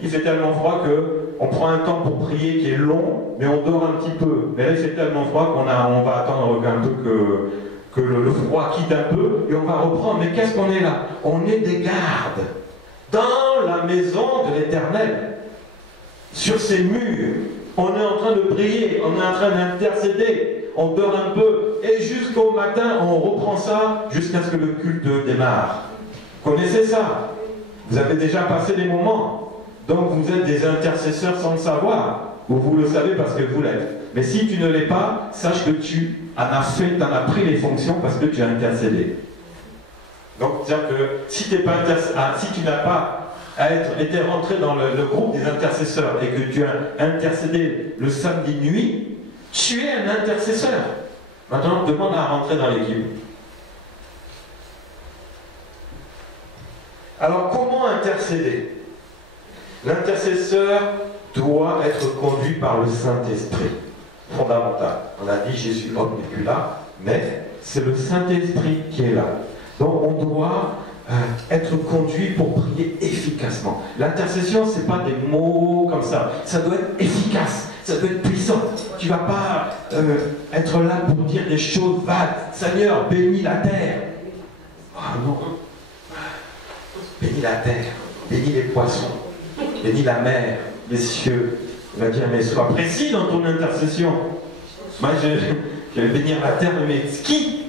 il fait tellement froid qu'on prend un temps pour prier qui est long, mais on dort un petit peu. Mais là, il fait tellement froid qu'on va attendre un peu que le froid quitte un peu, et on va reprendre. Mais qu'est-ce qu'on est là? On est des gardes dans la maison de l'Éternel. Sur ces murs, on est en train de prier, on est en train d'intercéder, on dort un peu, et jusqu'au matin, on reprend ça jusqu'à ce que le culte démarre. Vous connaissez ça? Vous avez déjà passé des moments. Donc vous êtes des intercesseurs sans le savoir, ou vous le savez parce que vous l'êtes. Mais si tu ne l'es pas, sache que tu en as pris les fonctions parce que tu as intercédé. Donc, c'est-à-dire que si tu n'as pas été rentré dans le groupe des intercesseurs et que tu as intercédé le samedi nuit, tu es un intercesseur. Maintenant, demande à rentrer dans l'équipe. Alors, comment intercéder? L'intercesseur doit être conduit par le Saint-Esprit. Fondamental. On a dit Jésus homme n'est plus là, mais c'est le Saint-Esprit qui est là. Donc on doit être conduit pour prier efficacement. L'intercession, ce n'est pas des mots comme ça. Ça doit être efficace, ça doit être puissant. Tu ne vas pas être là pour dire des choses vagues. Seigneur, bénis la terre. Ah non. Bénis la terre, bénis les poissons, bénis la mer, les cieux. Il va dire, mais sois précis dans ton intercession. Moi, je vais bénir la terre, mais qui?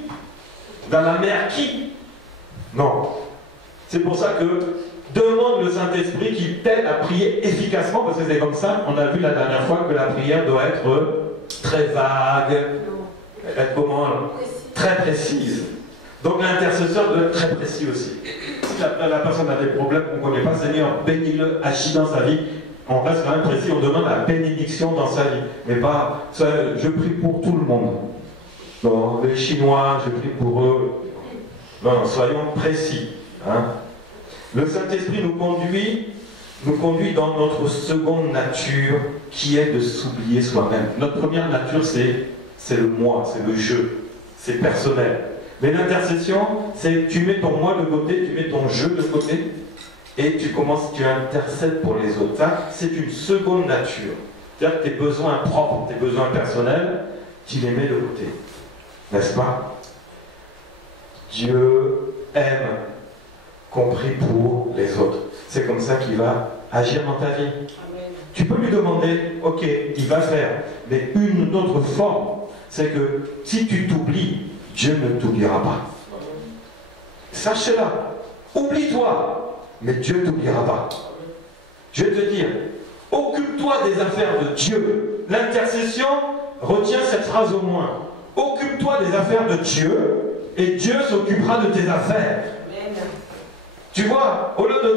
Dans la mer, qui? Non. C'est pour ça que demande le Saint-Esprit qui t'aide à prier efficacement, parce que c'est comme ça, on a vu la dernière fois que la prière doit être très vague, être comment? Très précise. Donc l'intercesseur doit être très précis aussi. Si la personne a des problèmes qu'on ne connaît pas, Seigneur, bénis-le, agis dans sa vie. On reste quand même précis, on demande la bénédiction dans sa vie. Mais pas, ça, je prie pour tout le monde. Non, les Chinois, je prie pour eux. Non, soyons précis. Hein. Le Saint-Esprit nous conduit dans notre seconde nature, qui est de s'oublier soi-même. Notre première nature, c'est le moi, c'est le je, c'est personnel. Mais l'intercession, c'est tu mets ton moi de côté, tu mets ton je de côté, et tu intercèdes pour les autres. Ça, c'est une seconde nature. C'est-à-dire que tes besoins propres, tes besoins personnels, tu les mets de côté. N'est-ce pas? Dieu aime qu'on prie pour les autres. C'est comme ça qu'il va agir dans ta vie. Amen. Tu peux lui demander, ok, il va faire. Mais une autre forme, c'est que si tu t'oublies, Dieu ne t'oubliera pas. Sache-la. Oublie-toi, mais Dieu ne t'oubliera pas. Je vais te dire, occupe-toi des affaires de Dieu. L'intercession, retiens cette phrase au moins. Occupe-toi des affaires de Dieu, et Dieu s'occupera de tes affaires. Amen. Tu vois, au lieu de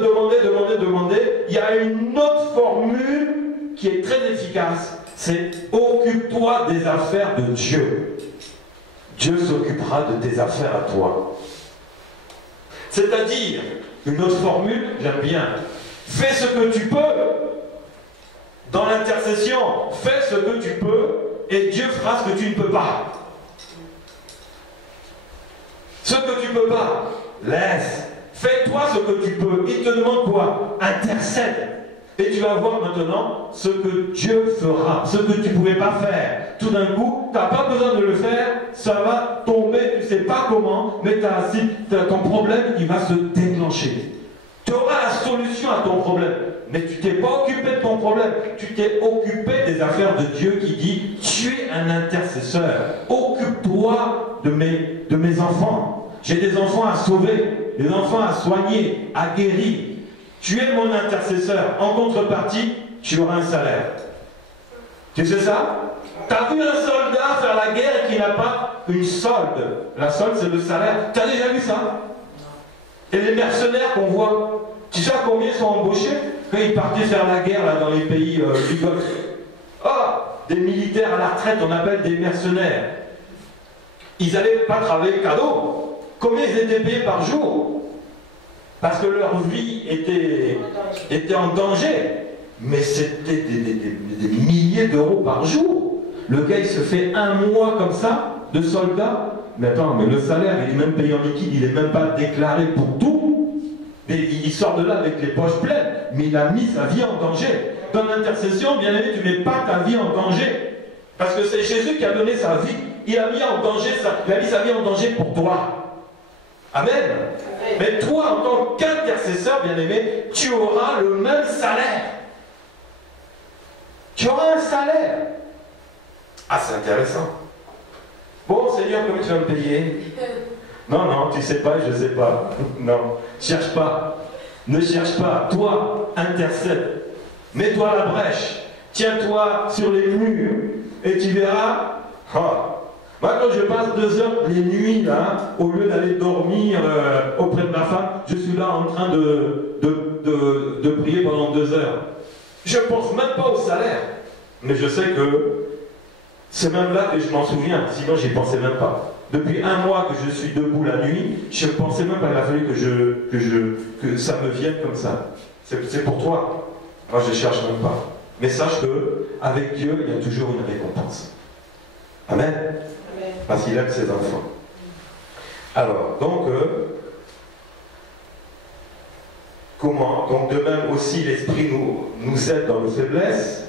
demander, il y a une autre formule qui est très efficace. C'est occupe-toi des affaires de Dieu. Dieu s'occupera de tes affaires à toi. C'est-à-dire, une autre formule, j'aime bien, fais ce que tu peux. Dans l'intercession, fais ce que tu peux et Dieu fera ce que tu ne peux pas. Ce que tu ne peux pas, laisse. Fais-toi ce que tu peux. Il te demande quoi? Intercède. Et tu vas voir maintenant ce que Dieu fera, ce que tu ne pouvais pas faire. Tout d'un coup, tu n'as pas besoin de le faire, ça va tomber, tu ne sais pas comment, mais ton problème, il va se déclencher. Tu auras la solution à ton problème, mais tu t'es pas occupé de ton problème, tu t'es occupé des affaires de Dieu qui dit, tu es un intercesseur, occupe-toi de mes enfants. J'ai des enfants à sauver, des enfants à soigner, à guérir. Tu es mon intercesseur. En contrepartie, tu auras un salaire. Tu sais ça? Tu as vu un soldat faire la guerre et qui n'a pas une solde. La solde, c'est le salaire. Tu as déjà vu ça? Et les mercenaires qu'on voit, tu sais à combien ils sont embauchés quand ils partaient faire la guerre là, dans les pays du Golfe? Des militaires à la retraite, on appelle des mercenaires. Ils n'allaient pas travailler cadeau. Combien ils étaient payés par jour? Parce que leur vie était en danger. Mais c'était des milliers d'euros par jour. Le gars, il se fait un mois comme ça, de soldat. Mais attends, mais le salaire, il est même payé en liquide, il n'est même pas déclaré pour tout. Et il sort de là avec les poches pleines. Mais il a mis sa vie en danger. Dans l'intercession, bien aimé, tu ne mets pas ta vie en danger. Parce que c'est Jésus qui a donné sa vie. Il a mis sa vie en danger pour toi. Amen. Mais toi, en tant qu'intercesseur, bien-aimé, tu auras le même salaire. Tu auras un salaire. Ah, c'est intéressant. Bon, Seigneur, comment tu vas me payer? Non, tu sais pas, je sais pas. Non, cherche pas. Ne cherche pas. Toi, intercède. Mets-toi à la brèche. Tiens-toi sur les murs. Et tu verras. Moi, quand je passe 2 heures les nuits, là, au lieu d'aller dormir auprès de ma femme, je suis là en train de prier pendant 2 heures. Je ne pense même pas au salaire. Mais je sais que c'est même là que je m'en souviens. Sinon, j'y pensais même pas. Depuis 1 mois que je suis debout la nuit, je ne pensais même pas qu'il a fallu que ça me vienne comme ça. C'est pour toi. Moi, je ne cherche même pas. Mais sache que avec Dieu, il y a toujours une récompense. Amen. Amen. Parce qu'il aime ses enfants. Alors, donc, comment? Donc, de même aussi, l'Esprit nous aide dans nos faiblesses.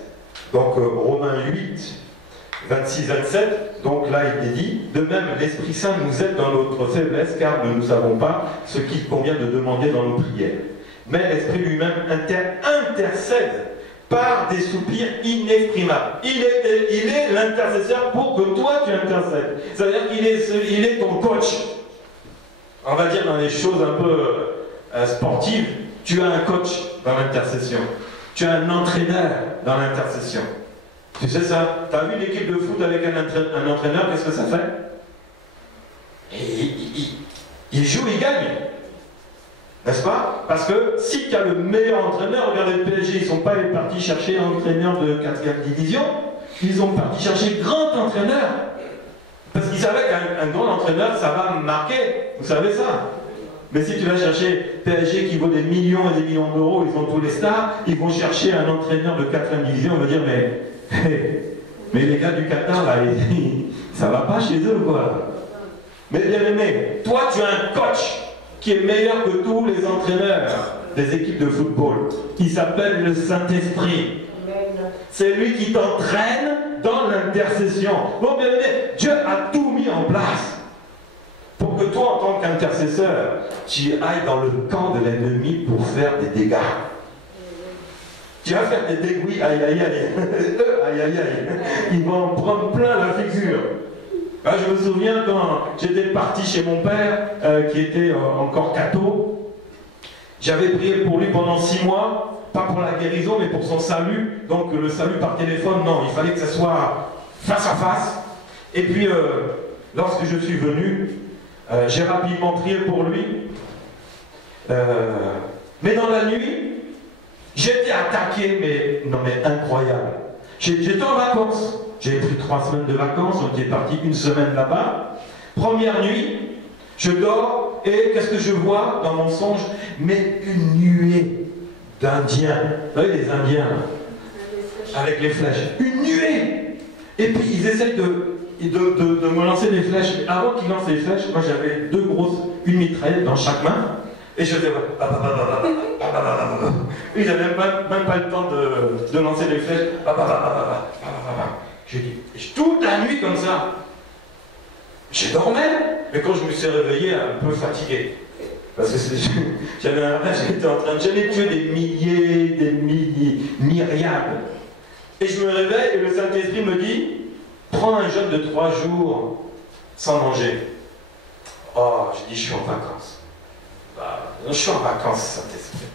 Donc, Romains 8, 26-27, donc là, il est dit, de même, l'Esprit Saint nous aide dans notre faiblesse, car nous ne savons pas ce qu'il convient de demander dans nos prières. Mais l'Esprit lui-même intercède par des soupirs inexprimables. Il est l'intercesseur pour que toi, tu intercèdes. C'est-à-dire qu'il est ton coach. On va dire dans les choses un peu sportives, tu as un coach dans l'intercession. Tu as un entraîneur dans l'intercession. Tu sais ça? Tu as vu l'équipe de foot avec un entraîneur, qu'est-ce que ça fait? Il joue, il gagne. N'est-ce pas? Parce que si tu as le meilleur entraîneur, regardez le PSG, ils ne sont pas partis chercher un entraîneur de 4e division, ils ont parti chercher grand entraîneur. Parce qu'ils savaient qu'un grand entraîneur, ça va marquer. Vous savez ça? Mais si tu vas chercher PSG qui vaut des millions et des millions d'euros, ils ont tous les stars, ils vont chercher un entraîneur de 4e division, on va dire, mais les gars du Qatar, là, ça va pas chez eux, quoi. Mais bien aimé, toi, tu as un coach qui est meilleur que tous les entraîneurs des équipes de football. Il s'appelle le Saint-Esprit. C'est lui qui t'entraîne dans l'intercession. Bon, bien aimé, Dieu a tout mis en place pour que toi, en tant qu'intercesseur, tu ailles dans le camp de l'ennemi pour faire des dégâts. Tu vas faire des dégâts, oui, aïe, aïe, aïe. Aïe, aïe, aïe. Ils vont en prendre plein la figure. Ah, je me souviens quand j'étais parti chez mon père, qui était encore catho, j'avais prié pour lui pendant 6 mois, pas pour la guérison, mais pour son salut. Donc le salut par téléphone, non, il fallait que ça soit face à face. Et puis, lorsque je suis venu, j'ai rapidement prié pour lui. Mais dans la nuit, j'étais attaqué, mais incroyable. J'étais en vacances. J'ai pris 3 semaines de vacances, on était parti 1 semaine là-bas. Première nuit, je dors et qu'est-ce que je vois dans mon songe? Mais une nuée d'Indiens. Vous voyez les Indiens, avec les flèches. Une nuée! Et puis ils essayent de me lancer des flèches. Avant qu'ils lancent les flèches, moi j'avais 2 grosses, une mitraillette dans chaque main. Et je faisais... Ils n'avaient même pas le temps de lancer les flèches. J'ai dit, toute la nuit comme ça. J'ai dormi, mais quand je me suis réveillé, un peu fatigué. Parce que j'avais un rêve, j'étais en train de... J'allais tuer des milliers, des myriades. Et je me réveille et le Saint-Esprit me dit, prends un jeûne de 3 jours sans manger. Oh, je dis, je suis en vacances. Bah, je suis en vacances, Saint-Esprit.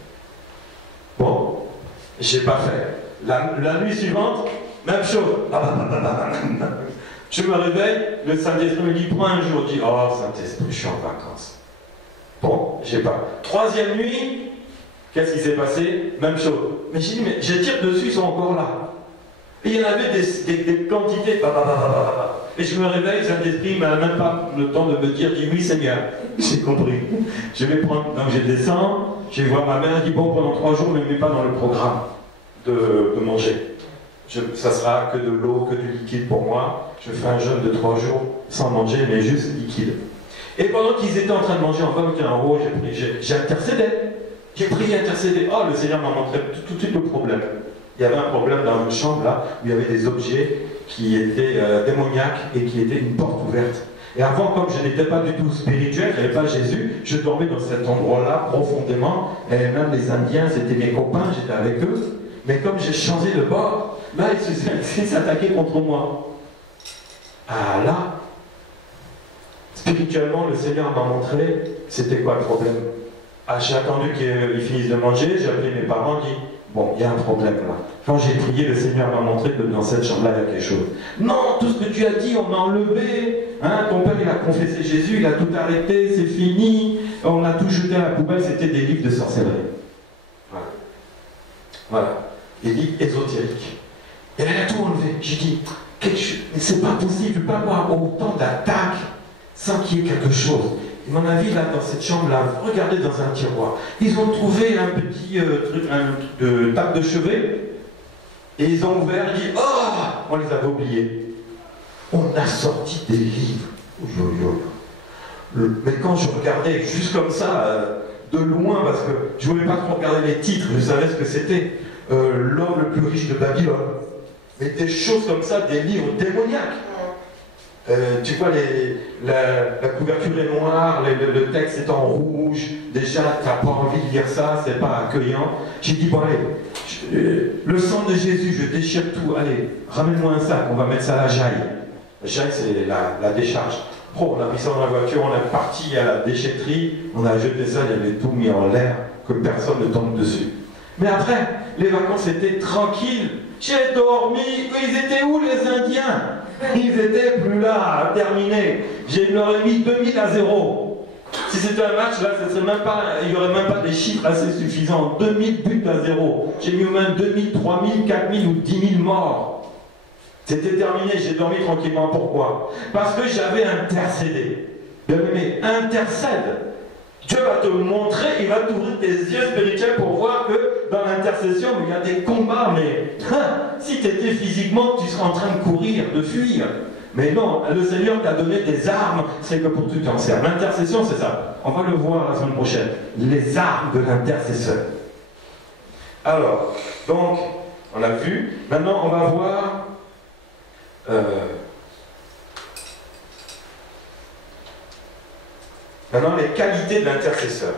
Bon, j'ai pas fait. La nuit suivante, même chose. Je me réveille, le Saint-Esprit me dit, prends un jour. Je dis, oh Saint-Esprit, je suis en vacances. Bon, j'ai pas. 3e nuit, qu'est-ce qui s'est passé? Même chose. Mais j'ai dit, mais je tire dessus, ils sont encore là. Et il y en avait des quantités. Et je me réveille, le Saint-Esprit m'a même pas le temps de me dire, dis oui Seigneur. J'ai compris. Je vais prendre. Donc je descends, je vais voir ma mère, je dis, bon, pendant 3 jours, ne me mets pas dans le programme de manger. Ça sera que de l'eau, que du liquide pour moi. Je fais un jeûne de 3 jours sans manger, mais juste liquide. Et pendant qu'ils étaient en train de manger, encore j'étais en haut, j'ai intercédé. J'ai prié, intercédé. Oh, le Seigneur m'a montré tout de suite le problème. Il y avait un problème dans une chambre là, où il y avait des objets qui étaient démoniaques et qui étaient une porte ouverte. Et avant, comme je n'étais pas du tout spirituel, je n'avais pas Jésus, je dormais dans cet endroit-là profondément. Et même les Indiens, c'était mes copains, j'étais avec eux. Mais comme j'ai changé de bord, là, ils s'attaquaient contre moi. Ah là, spirituellement, le Seigneur m'a montré, c'était quoi le problème. Ah, j'ai attendu qu'ils finissent de manger, j'ai appelé mes parents, dit, bon, il y a un problème là. Quand j'ai prié, le Seigneur m'a montré que dans cette chambre-là, il y a quelque chose. Non, tout ce que tu as dit, on m'a enlevé. Hein, ton père, il a confessé Jésus, il a tout arrêté, c'est fini. On a tout jeté à la poubelle, c'était des livres de sorcellerie. Voilà. Voilà. Des livres ésotériques. Et elle a tout enlevé. J'ai dit, c'est pas possible, je ne peux pas avoir autant d'attaques sans qu'il y ait quelque chose. À mon avis, là, dans cette chambre-là, regardez dans un tiroir. Ils ont trouvé un petit truc de table de chevet. Et ils ont ouvert, ils disent, oh, on les avait oubliés. On a sorti des livres. Mais quand je regardais juste comme ça, de loin, parce que je ne voulais pas trop regarder les titres, je savais ce que c'était, l'homme le plus riche de Babylone. Mais des choses comme ça, des livres démoniaques. Tu vois, la couverture est noire, le texte est en rouge, déjà tu n'as pas envie de lire ça, c'est pas accueillant. J'ai dit, bon allez, le sang de Jésus, je déchire tout, allez, ramène-moi un sac, on va mettre ça à la jaille. La jaille, c'est la décharge. Oh, on a mis ça dans la voiture, on est parti à la déchetterie, on a jeté ça, il y avait tout mis en l'air, que personne ne tombe dessus. Mais après, les vacances étaient tranquilles, j'ai dormi, ils étaient où les Indiens? Ils étaient plus là, terminés. Je leur ai mis 2000 à 0. Si c'était un match, là, il n'y aurait même pas des chiffres assez suffisants. 2000 buts à 0. J'ai mis au moins 2000, 3000, 4000 ou 10 000 morts. C'était terminé, j'ai dormi tranquillement. Pourquoi? Parce que j'avais intercédé. Bien aimé, intercède. Dieu va te montrer, il va t'ouvrir tes yeux spirituels pour voir que dans l'intercession, il y a des combats, mais si tu étais physiquement, tu serais en train de courir, de fuir. Mais non, le Seigneur t'a donné des armes, c'est que pour tout t'en sers. L'intercession, c'est ça. On va le voir la semaine prochaine. Les armes de l'intercesseur. Alors, donc, on a vu. Maintenant, on va voir... Maintenant, les qualités de l'intercesseur.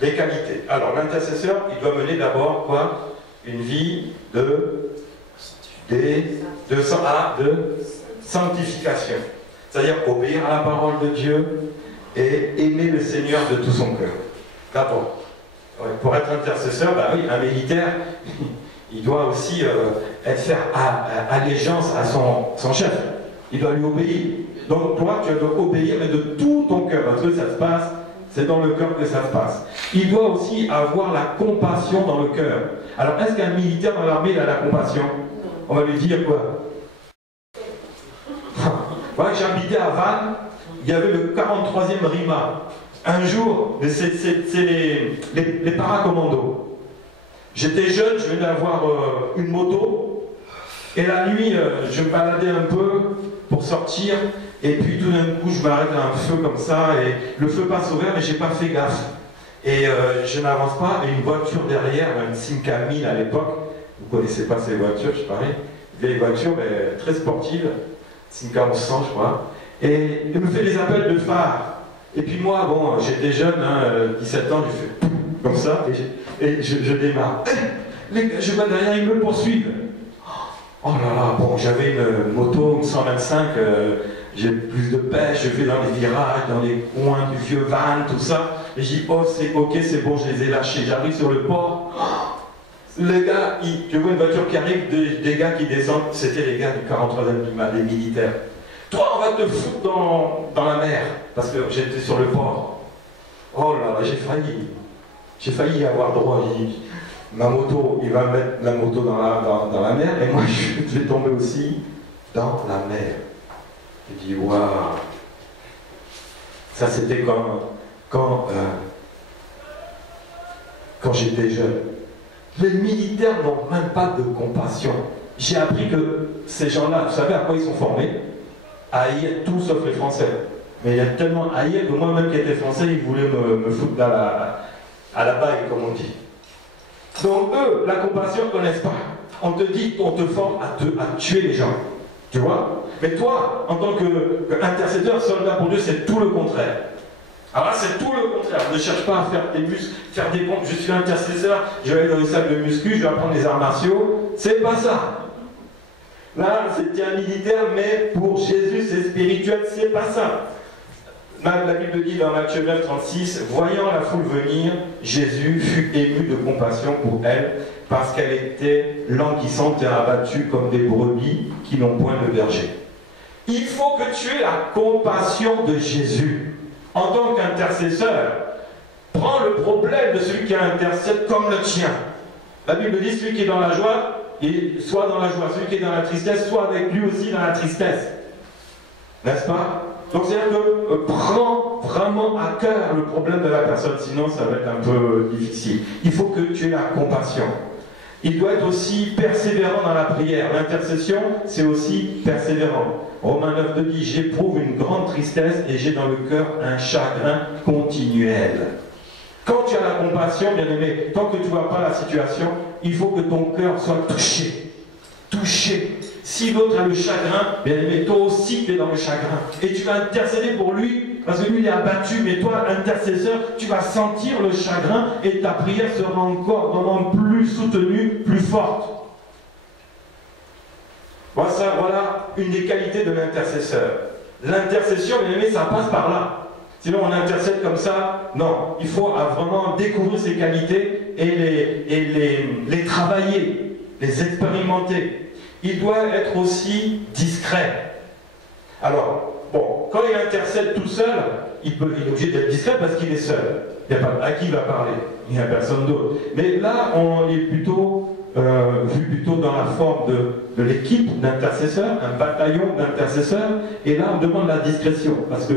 Les qualités. Alors, l'intercesseur, il doit mener d'abord quoi? Une vie de sanctification. C'est-à-dire obéir à la parole de Dieu et aimer le Seigneur de tout son cœur. D'abord. Ouais, pour être intercesseur, bah oui, un militaire, il doit aussi faire allégeance à son chef. Il doit lui obéir. Donc toi, tu dois obéir, mais de tout ton cœur, parce que ça se passe, c'est dans le cœur que ça se passe. Il doit aussi avoir la compassion dans le cœur. Alors, est-ce qu'un militaire dans l'armée, il a la compassion? On va lui dire quoi? Moi, j'habitais à Vannes, il y avait le 43e RIMA. Un jour, c'est les paracommandos. J'étais jeune, je venais d'avoir une moto, et la nuit, je me baladais un peu pour sortir, et puis tout d'un coup, je m'arrête à un feu comme ça, et le feu passe au vert, mais j'ai pas fait gaffe. Et je n'avance pas, et une voiture derrière, une Simca 1000 à l'époque, vous connaissez pas ces voitures, je parie, vieille voiture, mais très sportive, Simca 1100, je crois, et il me fait des appels de phare. Et puis moi, bon, j'étais jeune, 17 ans, j'ai fait comme ça, et je démarre. Les gars, je vois derrière, ils me poursuivent. Oh là là, bon, j'avais une moto, une 125, j'ai plus de pêche, je vais dans les virages, dans les coins du vieux van, tout ça. Et je dis, oh, c'est ok, c'est bon, je les ai lâchés. J'arrive sur le port. Les gars, je vois une voiture qui arrive, des gars qui descendent. C'était les gars du 43e RIMA, les militaires. Toi, on va te foutre dans la mer, parce que j'étais sur le port. Oh là là, j'ai failli avoir droit. Ma moto, il va mettre la moto dans la mer, et moi je vais tomber aussi dans la mer. Je dis, waouh. Ça c'était quand j'étais jeune. Les militaires n'ont même pas de compassion. J'ai appris que ces gens-là, vous savez à quoi ils sont formés? À haïr tout sauf les Français. Mais il y a tellement haïr que moi-même qui étais français, ils voulaient me foutre à la bague, comme on dit. Donc eux, la compassion, ne connaissent pas. On te dit, on te forme à tuer les gens. Tu vois? Mais toi, en tant qu'intercesseur, soldat pour Dieu, c'est tout le contraire. Alors là, c'est tout le contraire. Ne cherche pas à faire des muscles, faire des pompes. Je suis intercesseur, je vais aller dans une salle de muscu, je vais apprendre les arts martiaux. C'est pas ça. Là, c'était un militaire, mais pour Jésus, c'est spirituel, c'est pas ça. La Bible dit dans Matthieu 9, 36, voyant la foule venir, Jésus fut ému de compassion pour elle, parce qu'elle était languissante et abattue comme des brebis qui n'ont point de berger. Il faut que tu aies la compassion de Jésus. En tant qu'intercesseur, prends le problème de celui qui intercède comme le tien. La Bible dit, celui qui est dans la joie, soit dans la joie. Celui qui est dans la tristesse, soit avec lui aussi dans la tristesse. N'est-ce pas? Donc c'est-à-dire que prends vraiment à cœur le problème de la personne, sinon ça va être un peu difficile. Il faut que tu aies la compassion. Il doit être aussi persévérant dans la prière. L'intercession, c'est aussi persévérant. Romains 9 dit, j'éprouve une grande tristesse et j'ai dans le cœur un chagrin continuel. Quand tu as la compassion, bien aimé, tant que tu ne vois pas la situation, il faut que ton cœur soit touché. Touché. Si l'autre a le chagrin, bien aimé, toi aussi tu es dans le chagrin. Et tu vas intercéder pour lui, parce que lui il est abattu, mais toi, intercesseur, tu vas sentir le chagrin et ta prière sera encore vraiment plus soutenue, plus forte. Voilà une des qualités de l'intercesseur. L'intercession, bien aimé, ça passe par là. Sinon on intercède comme ça, non. Il faut vraiment découvrir ses qualités et les travailler, les expérimenter. Il doit être aussi discret. Alors, bon, quand il intercède tout seul, il est obligé d'être discret parce qu'il est seul. Il n'y a pas à qui il va parler, il n'y a personne d'autre. Mais là, on est plutôt vu plutôt dans la forme de l'équipe d'intercesseurs, un bataillon d'intercesseurs, et là on demande la discrétion, parce que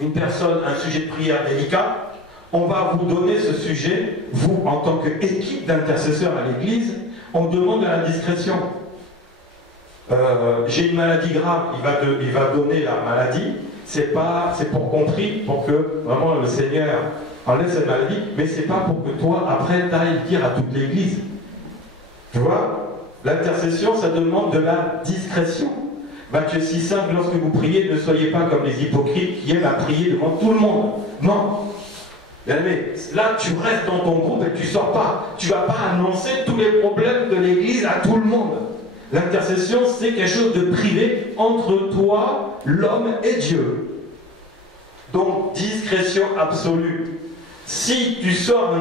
une personne, un sujet de prière délicat, on va vous donner ce sujet, vous en tant qu'équipe d'intercesseurs à l'église, on demande de la discrétion. J'ai une maladie grave, il va donner la maladie, c'est pour compris, pour que vraiment le Seigneur enlève cette maladie, mais c'est pas pour que toi, après, tu ailles dire à toute l'église. Tu vois, l'intercession, ça demande de la discrétion. Matthieu 6,5, lorsque vous priez, ne soyez pas comme les hypocrites qui aiment à prier devant tout le monde. Non. Mais là, tu restes dans ton groupe et tu ne sors pas. Tu ne vas pas annoncer tous les problèmes de l'église à tout le monde. L'intercession, c'est quelque chose de privé entre toi, l'homme et Dieu. Donc, discrétion absolue. Si tu sors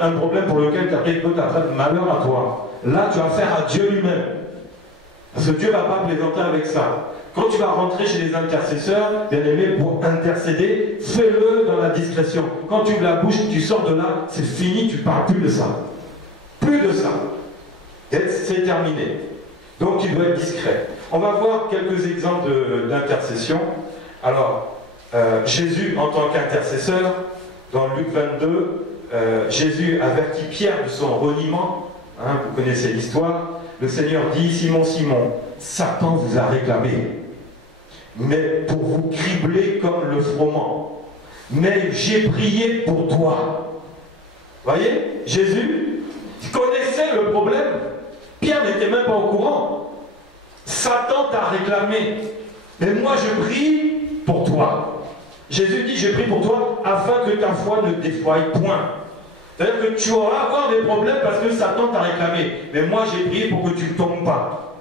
un problème pour lequel tu as fait malheur à toi, là, tu vas faire à Dieu lui-même. Parce que Dieu ne va pas plaisanter avec ça. Quand tu vas rentrer chez les intercesseurs, bien aimé, pour intercéder, fais-le dans la discrétion. Quand tu ouvres la bouche, tu sors de là, c'est fini, tu ne parles plus de ça. Plus de ça. C'est terminé. Donc tu dois être discret. On va voir quelques exemples d'intercession. Alors, Jésus en tant qu'intercesseur, dans Luc 22, Jésus avertit Pierre de son reniement. Hein, vous connaissez l'histoire. Le Seigneur dit, Simon, Simon, Satan vous a réclamé, mais pour vous cribler comme le froment. Mais j'ai prié pour toi. Voyez, Jésus connaissait le problème. Pierre n'était même pas au courant. Satan t'a réclamé, mais moi je prie pour toi. Jésus dit, je prie pour toi afin que ta foi ne défaille point. C'est-à-dire que tu auras avoir des problèmes parce que Satan t'a réclamé. Mais moi, j'ai prié pour que tu ne tombes pas.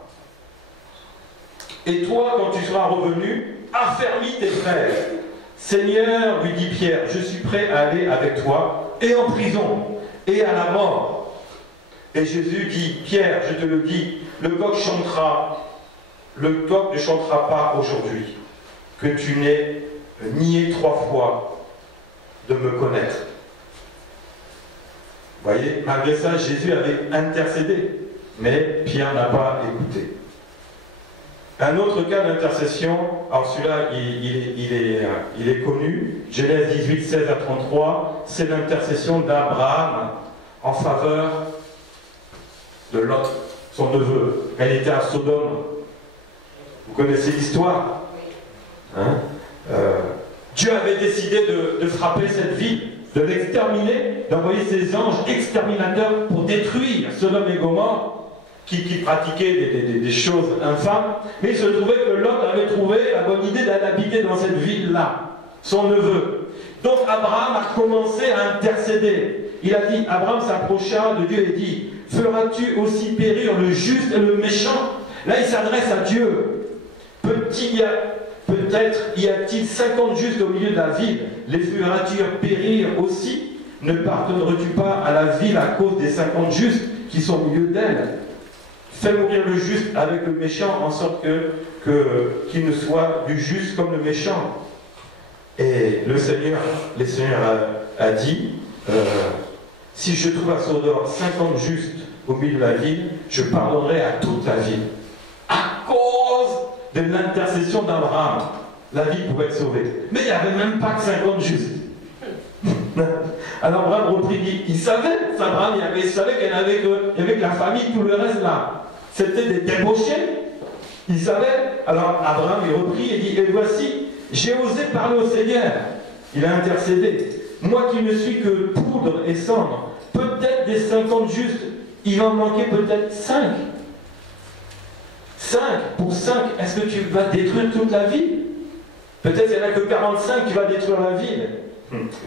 Et toi, quand tu seras revenu, affermis tes frères. Seigneur, lui dit Pierre, je suis prêt à aller avec toi, et en prison, et à la mort. Et Jésus dit, Pierre, je te le dis, le coq ne chantera pas aujourd'hui, que tu n'aies nié 3 fois de me connaître. Vous voyez, malgré ça, Jésus avait intercédé, mais Pierre n'a pas écouté. Un autre cas d'intercession, alors celui-là, il est connu, Genèse 18, 16 à 33, c'est l'intercession d'Abraham en faveur de Lot, son neveu. Elle était à Sodome. Vous connaissez l'histoire, hein? Dieu avait décidé de frapper cette ville, de l'exterminer, d'envoyer ses anges exterminateurs pour détruire Sodome et Gomorrhe, qui pratiquaient des choses infâmes. Mais il se trouvait que Lot avait trouvé la bonne idée d'aller habiter dans cette ville-là, son neveu. Donc Abraham a commencé à intercéder. Il a dit, Abraham s'approcha de Dieu et dit, feras-tu aussi périr le juste et le méchant? Là il s'adresse à Dieu. Peut-être y a-t-il 50 justes au milieu de la ville, les feras-tu périr aussi? Ne pardonneras-tu pas à la ville à cause des 50 justes qui sont au milieu d'elle? Fais mourir le juste avec le méchant, en sorte qu'il ne soit du juste comme le méchant. Et le Seigneur a dit, si je trouve à Sodome 50 justes au milieu de la ville, je pardonnerai à toute la ville. À cause de l'intercession d'Abraham, la ville pouvait être sauvée. Mais il n'y avait même pas que 50 justes. Alors Abraham reprit, il savait, Abraham, il savait qu'il y en avait que la famille, tout le reste là. C'était des débauchés. Il savait. Alors Abraham, il reprit et dit, et voici, j'ai osé parler au Seigneur. Il a intercédé. Moi qui ne suis que poudre et cendre, peut-être des 50 justes, il en manquait peut-être 5. 5 pour 5, est-ce que tu vas détruire toute la ville? Peut-être qu'il n'y en a que 45 qui va détruire la ville.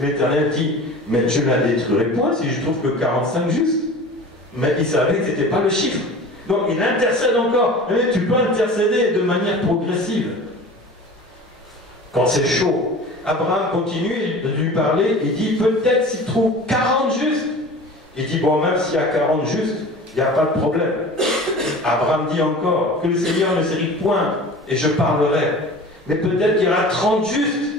L'Éternel dit, mais je ne la détruirai point si je trouve que 45 justes. Mais il savait que ce n'était pas le chiffre. Donc il intercède encore. Mais tu peux intercéder de manière progressive. Quand c'est chaud, Abraham continue de lui parler et dit, peut-être s'il trouve 40 justes. Il dit, bon, même s'il y a 40 justes, il n'y a pas de problème. Abraham dit encore, que le Seigneur ne s'irrite point, et je parlerai. Mais peut-être qu'il y aura 30 justes.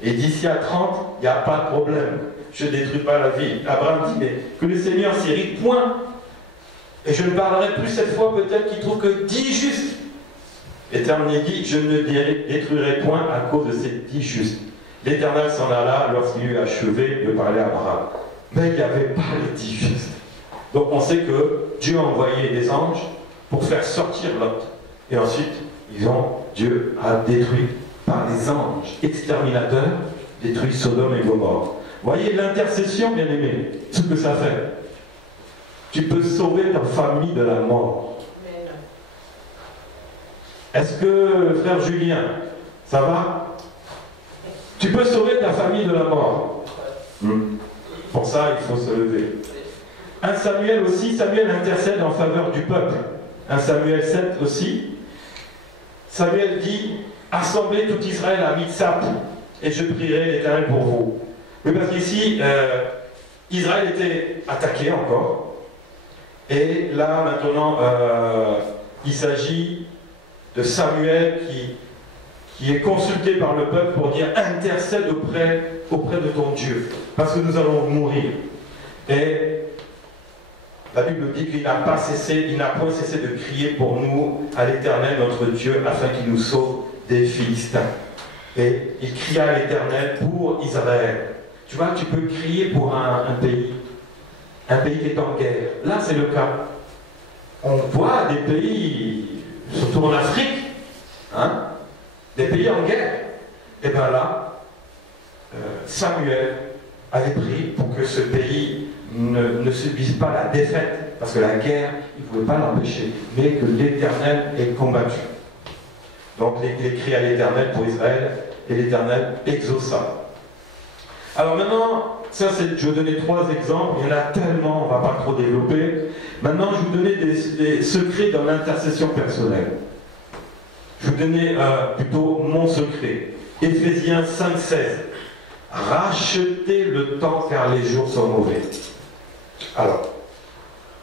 Et d'ici à 30, il n'y a pas de problème. Je ne détruis pas la ville. Abraham dit, mais que le Seigneur s'irrite point. Et je ne parlerai plus cette fois, peut-être qu'il trouve que 10 justes. L'Éternel dit, je ne détruirai point à cause de ces 10 justes. L'Éternel s'en alla lorsqu'il eut achevé de parler à Abraham. Mais il n'y avait pas les 10 justes. Donc on sait que Dieu a envoyé des anges pour faire sortir Lot. Et ensuite, Dieu a détruit par les anges exterminateurs, détruit Sodome et Gomorrhe. Voyez l'intercession, bien aimé, ce que ça fait. Tu peux sauver ta famille de la mort. Est-ce que, frère Julien, ça va? Tu peux sauver ta famille de la mort. Pour ça, il faut se lever. 1 Samuel aussi, Samuel intercède en faveur du peuple. 1 Samuel 7 aussi. Samuel dit, assemblez tout Israël à Mitsap, et je prierai l'Éternel pour vous. Mais parce qu'ici, Israël était attaqué encore. Et là, maintenant, il s'agit de Samuel qui est consulté par le peuple pour dire, intercède auprès de ton Dieu, parce que nous allons mourir. Et la Bible dit qu'il n'a point cessé de crier pour nous à l'Éternel, notre Dieu, afin qu'il nous sauve des Philistins. Et il cria à l'Éternel pour Israël. Tu vois, tu peux crier pour un pays qui est en guerre. Là, c'est le cas. On voit des pays, surtout en Afrique, des pays en guerre. Et bien là, Samuel avait prié pour que ce pays ne subisse pas la défaite, parce que la guerre, il ne pouvait pas l'empêcher, mais que l'Éternel ait combattu. Donc il crie à l'Éternel pour Israël, et l'Éternel exauça. Alors maintenant, ça c'est, je vais vous donner 3 exemples, il y en a tellement, on ne va pas trop développer. Maintenant, je vais vous donner des secrets dans l'intercession personnelle. Je vais vous donner plutôt mon secret. Éphésiens 5,16. Rachetez le temps car les jours sont mauvais. Alors,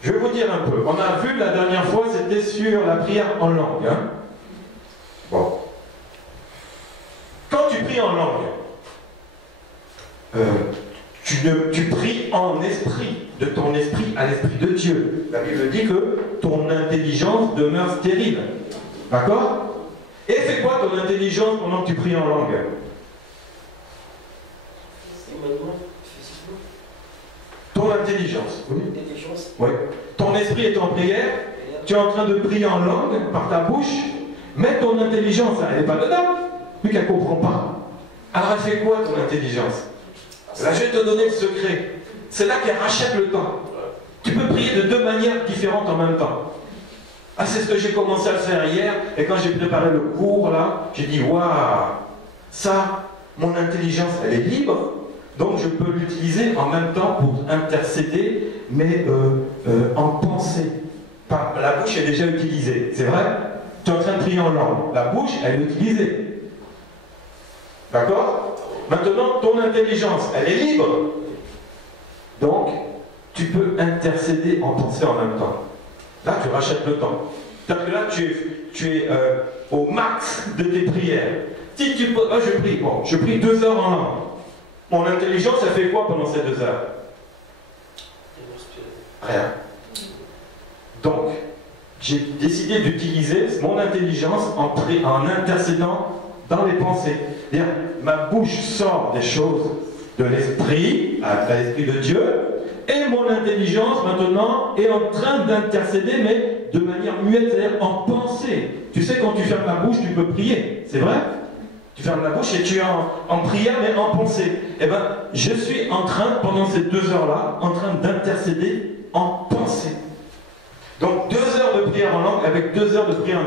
je vais vous dire un peu. On a vu la dernière fois, c'était sur la prière en langue. Bon. Quand tu pries en langue, tu pries en esprit, de ton esprit à l'esprit de Dieu. La Bible dit que ton intelligence demeure stérile. D'accord? Et fais quoi ton intelligence pendant que tu pries en langue? Ton intelligence. Oui. Oui. Ton esprit est en prière. Tu es en train de prier en langue par ta bouche. Mais ton intelligence, elle n'est pas dedans. Vu qu'elle ne comprend pas. Alors elle fait quoi ton intelligence? Là, je vais te donner le secret. C'est là qu'elle rachète le temps. Tu peux prier de 2 manières différentes en même temps. Ah, c'est ce que j'ai commencé à faire hier. Et quand j'ai préparé le cours, là, j'ai dit, waouh, ça, mon intelligence, elle est libre. Donc je peux l'utiliser en même temps pour intercéder, mais en pensée. La bouche est déjà utilisée, c'est vrai? Tu es en train de prier en langue. La bouche, elle est utilisée. D'accord? Maintenant, ton intelligence, elle est libre. Donc, tu peux intercéder en pensée en même temps. Là, tu rachètes le temps. C'est-à-dire que là, tu es au max de tes prières. Si tu peux, je prie, bon, je prie 2 heures en langue. Mon intelligence, elle fait quoi pendant ces 2 heures? Rien. Donc, j'ai décidé d'utiliser mon intelligence en intercédant dans les pensées. C'est-à-dire, ma bouche sort des choses de l'esprit, à l'esprit de Dieu, et mon intelligence maintenant est en train d'intercéder, mais de manière muette, c'est-à-dire en pensée. Tu sais, quand tu fermes la bouche, tu peux prier, c'est vrai? Tu fermes la bouche et tu es en prière, mais en pensée. Eh bien, je suis en train, pendant ces 2 heures-là, en train d'intercéder en pensée. Donc 2 heures de prière en langue avec 2 heures de prière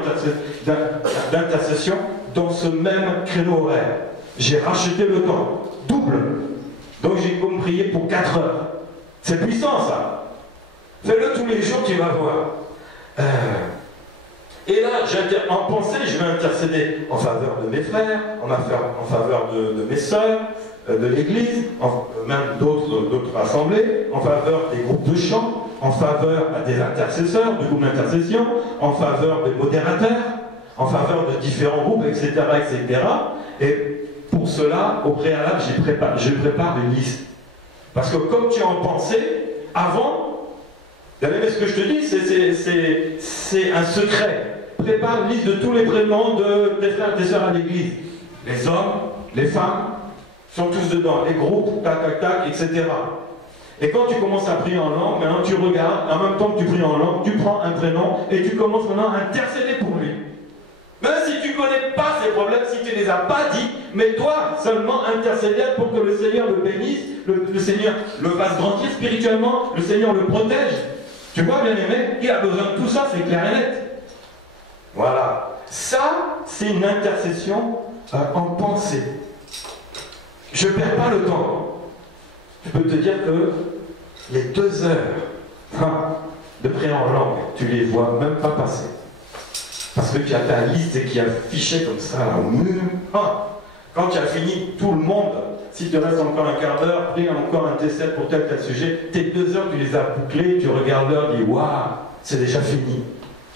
d'intercession dans ce même créneau horaire. J'ai racheté le temps, double. Donc j'ai comme prié pour 4 heures. C'est puissant ça. Fais-le tous les jours, tu vas voir. Et là, en pensée, je vais intercéder en faveur de mes frères, en faveur de mes sœurs, de l'Église, même d'autres assemblées, en faveur des groupes de chant, en faveur des intercesseurs, du groupe d'intercession, en faveur des modérateurs, en faveur de différents groupes, etc., etc. Et pour cela, au préalable, je prépare une liste. Parce que comme tu es en pensée, avant, bien aimé, ce que je te dis, c'est un secret. Prépare une liste de tous les prénoms des frères et des sœurs à l'église. Les hommes, les femmes, sont tous dedans. Les groupes, tac, tac, tac, etc. Et quand tu commences à prier en langue, maintenant tu regardes, en même temps que tu pries en langue, tu prends un prénom et tu commences maintenant à intercéder pour lui. Même si tu ne connais pas ces problèmes, si tu ne les as pas dit, mais toi seulement intercéder pour que le Seigneur le bénisse, le Seigneur le fasse grandir spirituellement, le Seigneur le protège. Tu vois, bien aimé, il a besoin de tout ça, c'est clair et net. Voilà. Ça, c'est une intercession en pensée. Je ne perds pas le temps. Je peux te dire que les 2 heures de prière en langue, tu ne les vois même pas passer. Parce que tu as ta liste qui est affichée comme ça là, au mur. Quand tu as fini, tout le monde, si tu restes encore un quart d'heure, prie encore un T7 pour tel sujet, tes 2 heures, tu les as bouclées, tu regardes l'heure, tu dis waouh, c'est déjà fini.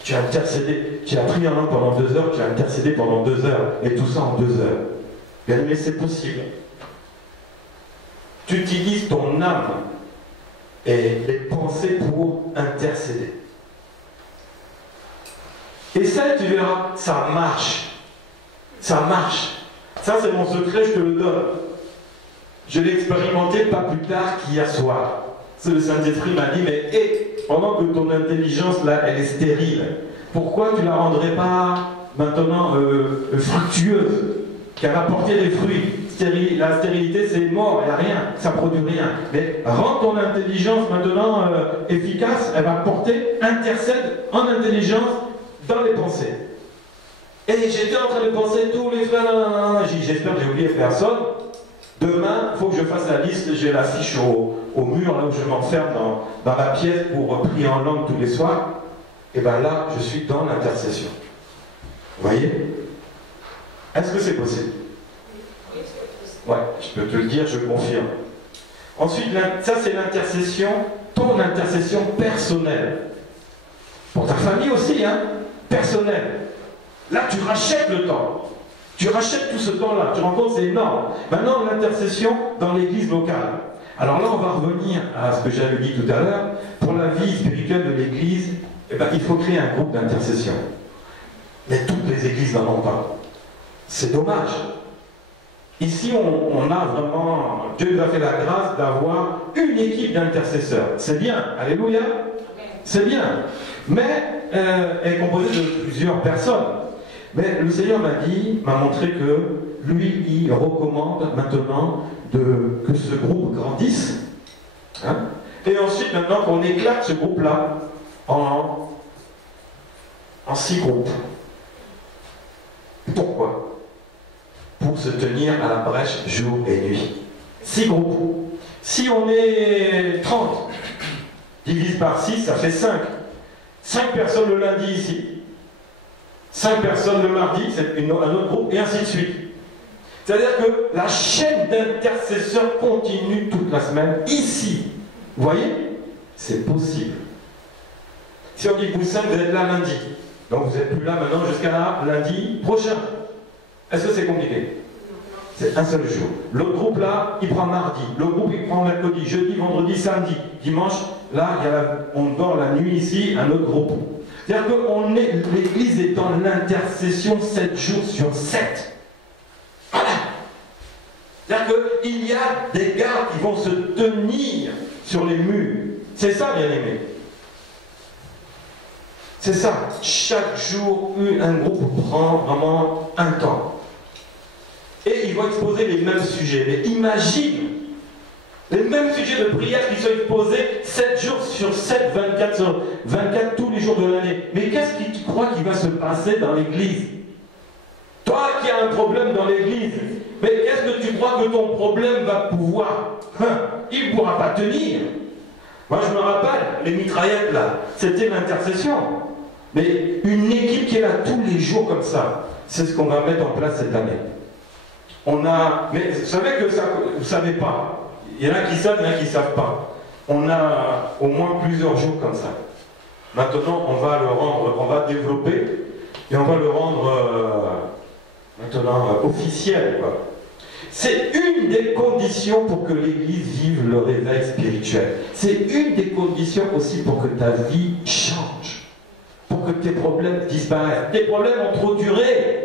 Tu as intercédé, tu as prié en langue pendant 2 heures, tu as intercédé pendant 2 heures, et tout ça en 2 heures. Bien aimé, c'est possible. Tu utilises ton âme et les pensées pour intercéder. Et ça, tu verras, ça marche. Ça marche. Ça, c'est mon secret, je te le donne. Je l'ai expérimenté pas plus tard qu'hier soir. Le Saint-Esprit m'a dit, mais pendant que ton intelligence, là, elle est stérile, pourquoi tu ne la rendrais pas maintenant fructueuse, qu'elle va porter des fruits? La stérilité, c'est mort, il n'y a rien, ça ne produit rien. Mais rends ton intelligence maintenant efficace, elle va porter, intercède en intelligence dans les pensées. Et j'étais en train de penser, tous les frères, j'espère que j'ai oublié personne. Demain, il faut que je fasse la liste, j'ai l'affiche au mur, là où je m'enferme dans la pièce pour prier en langue tous les soirs. Et bien là, je suis dans l'intercession. Vous voyez? Est-ce que c'est possible? Ouais, je peux te le dire, je confirme. Ensuite, ça c'est l'intercession, ton intercession personnelle. Pour ta famille aussi, hein? Personnelle. Là, tu rachètes le temps. Tu rachètes tout ce temps-là. Tu te rends compte, c'est énorme. Maintenant, l'intercession dans l'église locale. Alors là, on va revenir à ce que j'avais dit tout à l'heure. Pour la vie spirituelle de l'église, eh ben, il faut créer un groupe d'intercession. Mais toutes les églises n'en ont pas. C'est dommage. Ici, on a vraiment, Dieu nous a fait la grâce d'avoir une équipe d'intercesseurs. C'est bien, alléluia, c'est bien. Mais elle est composée de plusieurs personnes. Mais le Seigneur m'a montré que lui, il recommande maintenant que ce groupe grandisse. Hein, et ensuite, maintenant, qu'on éclate ce groupe-là en 6 groupes. Pourquoi? Pour se tenir à la brèche jour et nuit. 6 groupes. Si on est 30, divise par 6, ça fait 5. 5 personnes le lundi ici. 5 personnes le mardi, c'est un autre groupe, et ainsi de suite. C'est-à-dire que la chaîne d'intercesseurs continue toute la semaine ici. Vous voyez? C'est possible. Si on dit que vous 5, vous êtes là lundi. Donc vous n'êtes plus là maintenant jusqu'à lundi prochain. Est-ce que c'est compliqué? C'est un seul jour. L'autre groupe là, il prend mardi. L'autre groupe, il prend mercredi, jeudi, vendredi, samedi. Dimanche, là, on dort la nuit ici, un autre groupe. C'est-à-dire que l'église est dans l'intercession 7 jours sur 7. Voilà. C'est-à-dire qu'il y a des gardes qui vont se tenir sur les murs. C'est ça, bien aimé. C'est ça. Chaque jour, un groupe prend vraiment un temps. Et ils vont exposer les mêmes sujets. Mais imagine les mêmes sujets de prière qui sont exposés 7 jours sur 7, 24 sur 24, tous les jours de l'année. Mais qu'est-ce que tu crois qui va se passer dans l'église? Toi qui as un problème dans l'église, mais qu'est-ce que tu crois que ton problème va pouvoir? Il ne pourra pas tenir. Moi je me rappelle, les mitraillettes là, c'était l'intercession. Mais une équipe qui est là tous les jours comme ça, c'est ce qu'on va mettre en place cette année. Mais vous savez que ça, vous ne savez pas. Il y en a qui savent, il y en a qui ne savent pas. On a au moins plusieurs jours comme ça. Maintenant, on va le rendre, on va développer et on va le rendre maintenant officiel, quoi. C'est une des conditions pour que l'Église vive le réveil spirituel. C'est une des conditions aussi pour que ta vie change. Pour que tes problèmes disparaissent. Tes problèmes ont trop duré.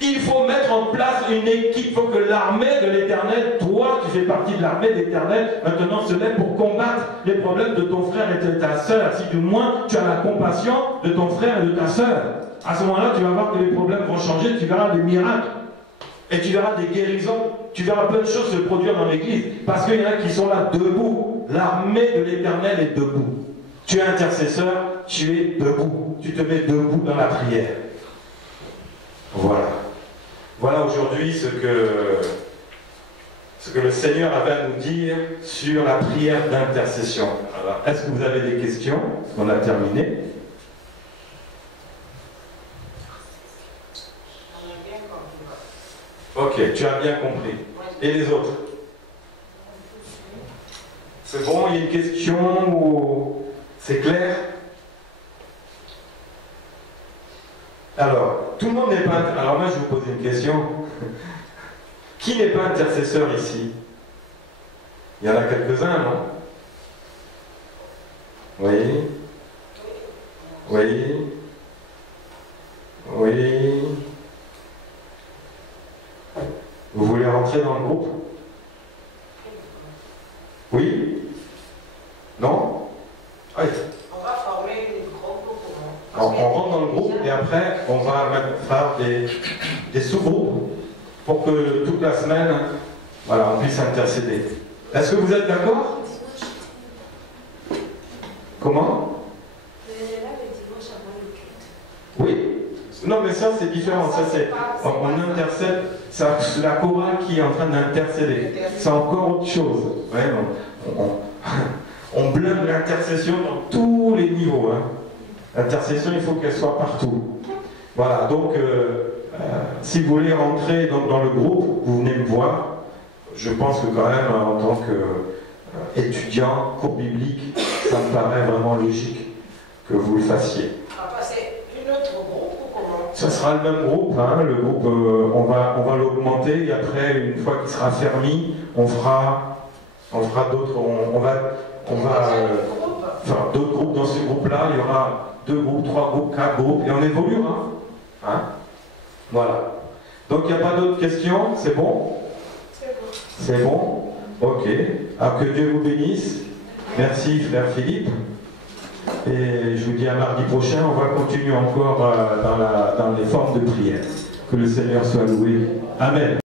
Il faut mettre en place une équipe. Il faut que l'armée de l'Éternel, toi qui fais partie de l'armée de l'Éternel, maintenant se lève pour combattre les problèmes de ton frère et de ta sœur. Si du moins tu as la compassion de ton frère et de ta sœur. À ce moment-là, tu vas voir que les problèmes vont changer, tu verras des miracles. Et tu verras des guérisons, tu verras plein de choses se produire dans l'église. Parce qu'il y en a qui sont là debout. L'armée de l'Éternel est debout. Tu es intercesseur, tu es debout. Tu te mets debout dans la prière. Voilà. Voilà aujourd'hui ce que le Seigneur avait à nous dire sur la prière d'intercession. Alors, est-ce que vous avez des questions? On a terminé. Ok, tu as bien compris. Et les autres? C'est bon, il y a une question ou c'est clair? Alors, tout le monde n'est pas... Alors moi, je vous pose une question. Qui n'est pas intercesseur ici? Il y en a quelques-uns, non? Oui? Oui? Oui? Vous voulez rentrer dans le groupe? Oui? Non? Oui. On va former une groupe. Alors, on rentre dans le groupe et après on va faire des sous-groupes pour que toute la semaine, voilà, on puisse intercéder. Est-ce que vous êtes d'accord? Comment? Oui. Non, mais ça c'est différent. Ça c'est, on intercède. C'est la chorale qui est en train d'intercéder. C'est encore autre chose. Ouais, on blinde l'intercession dans tous les niveaux. Hein. L'intercession, il faut qu'elle soit partout. Voilà, donc si vous voulez rentrer dans le groupe, vous venez me voir. Je pense que quand même, en tant qu'étudiant, cours biblique, ça me paraît vraiment logique que vous le fassiez. Ça sera le même groupe, hein, le groupe, on va l'augmenter et après, une fois qu'il sera fermé, on fera d'autres, on va faire d'autres groupes dans ce groupe-là, il y aura 2 groupes, 3 groupes, 4 groupes, et on évoluera. Hein. Voilà. Donc il n'y a pas d'autres questions, c'est bon? C'est bon. Ok. Alors que Dieu vous bénisse. Merci frère Philippe. Et je vous dis à mardi prochain, on va continuer encore dans les formes de prière. Que le Seigneur soit loué. Amen.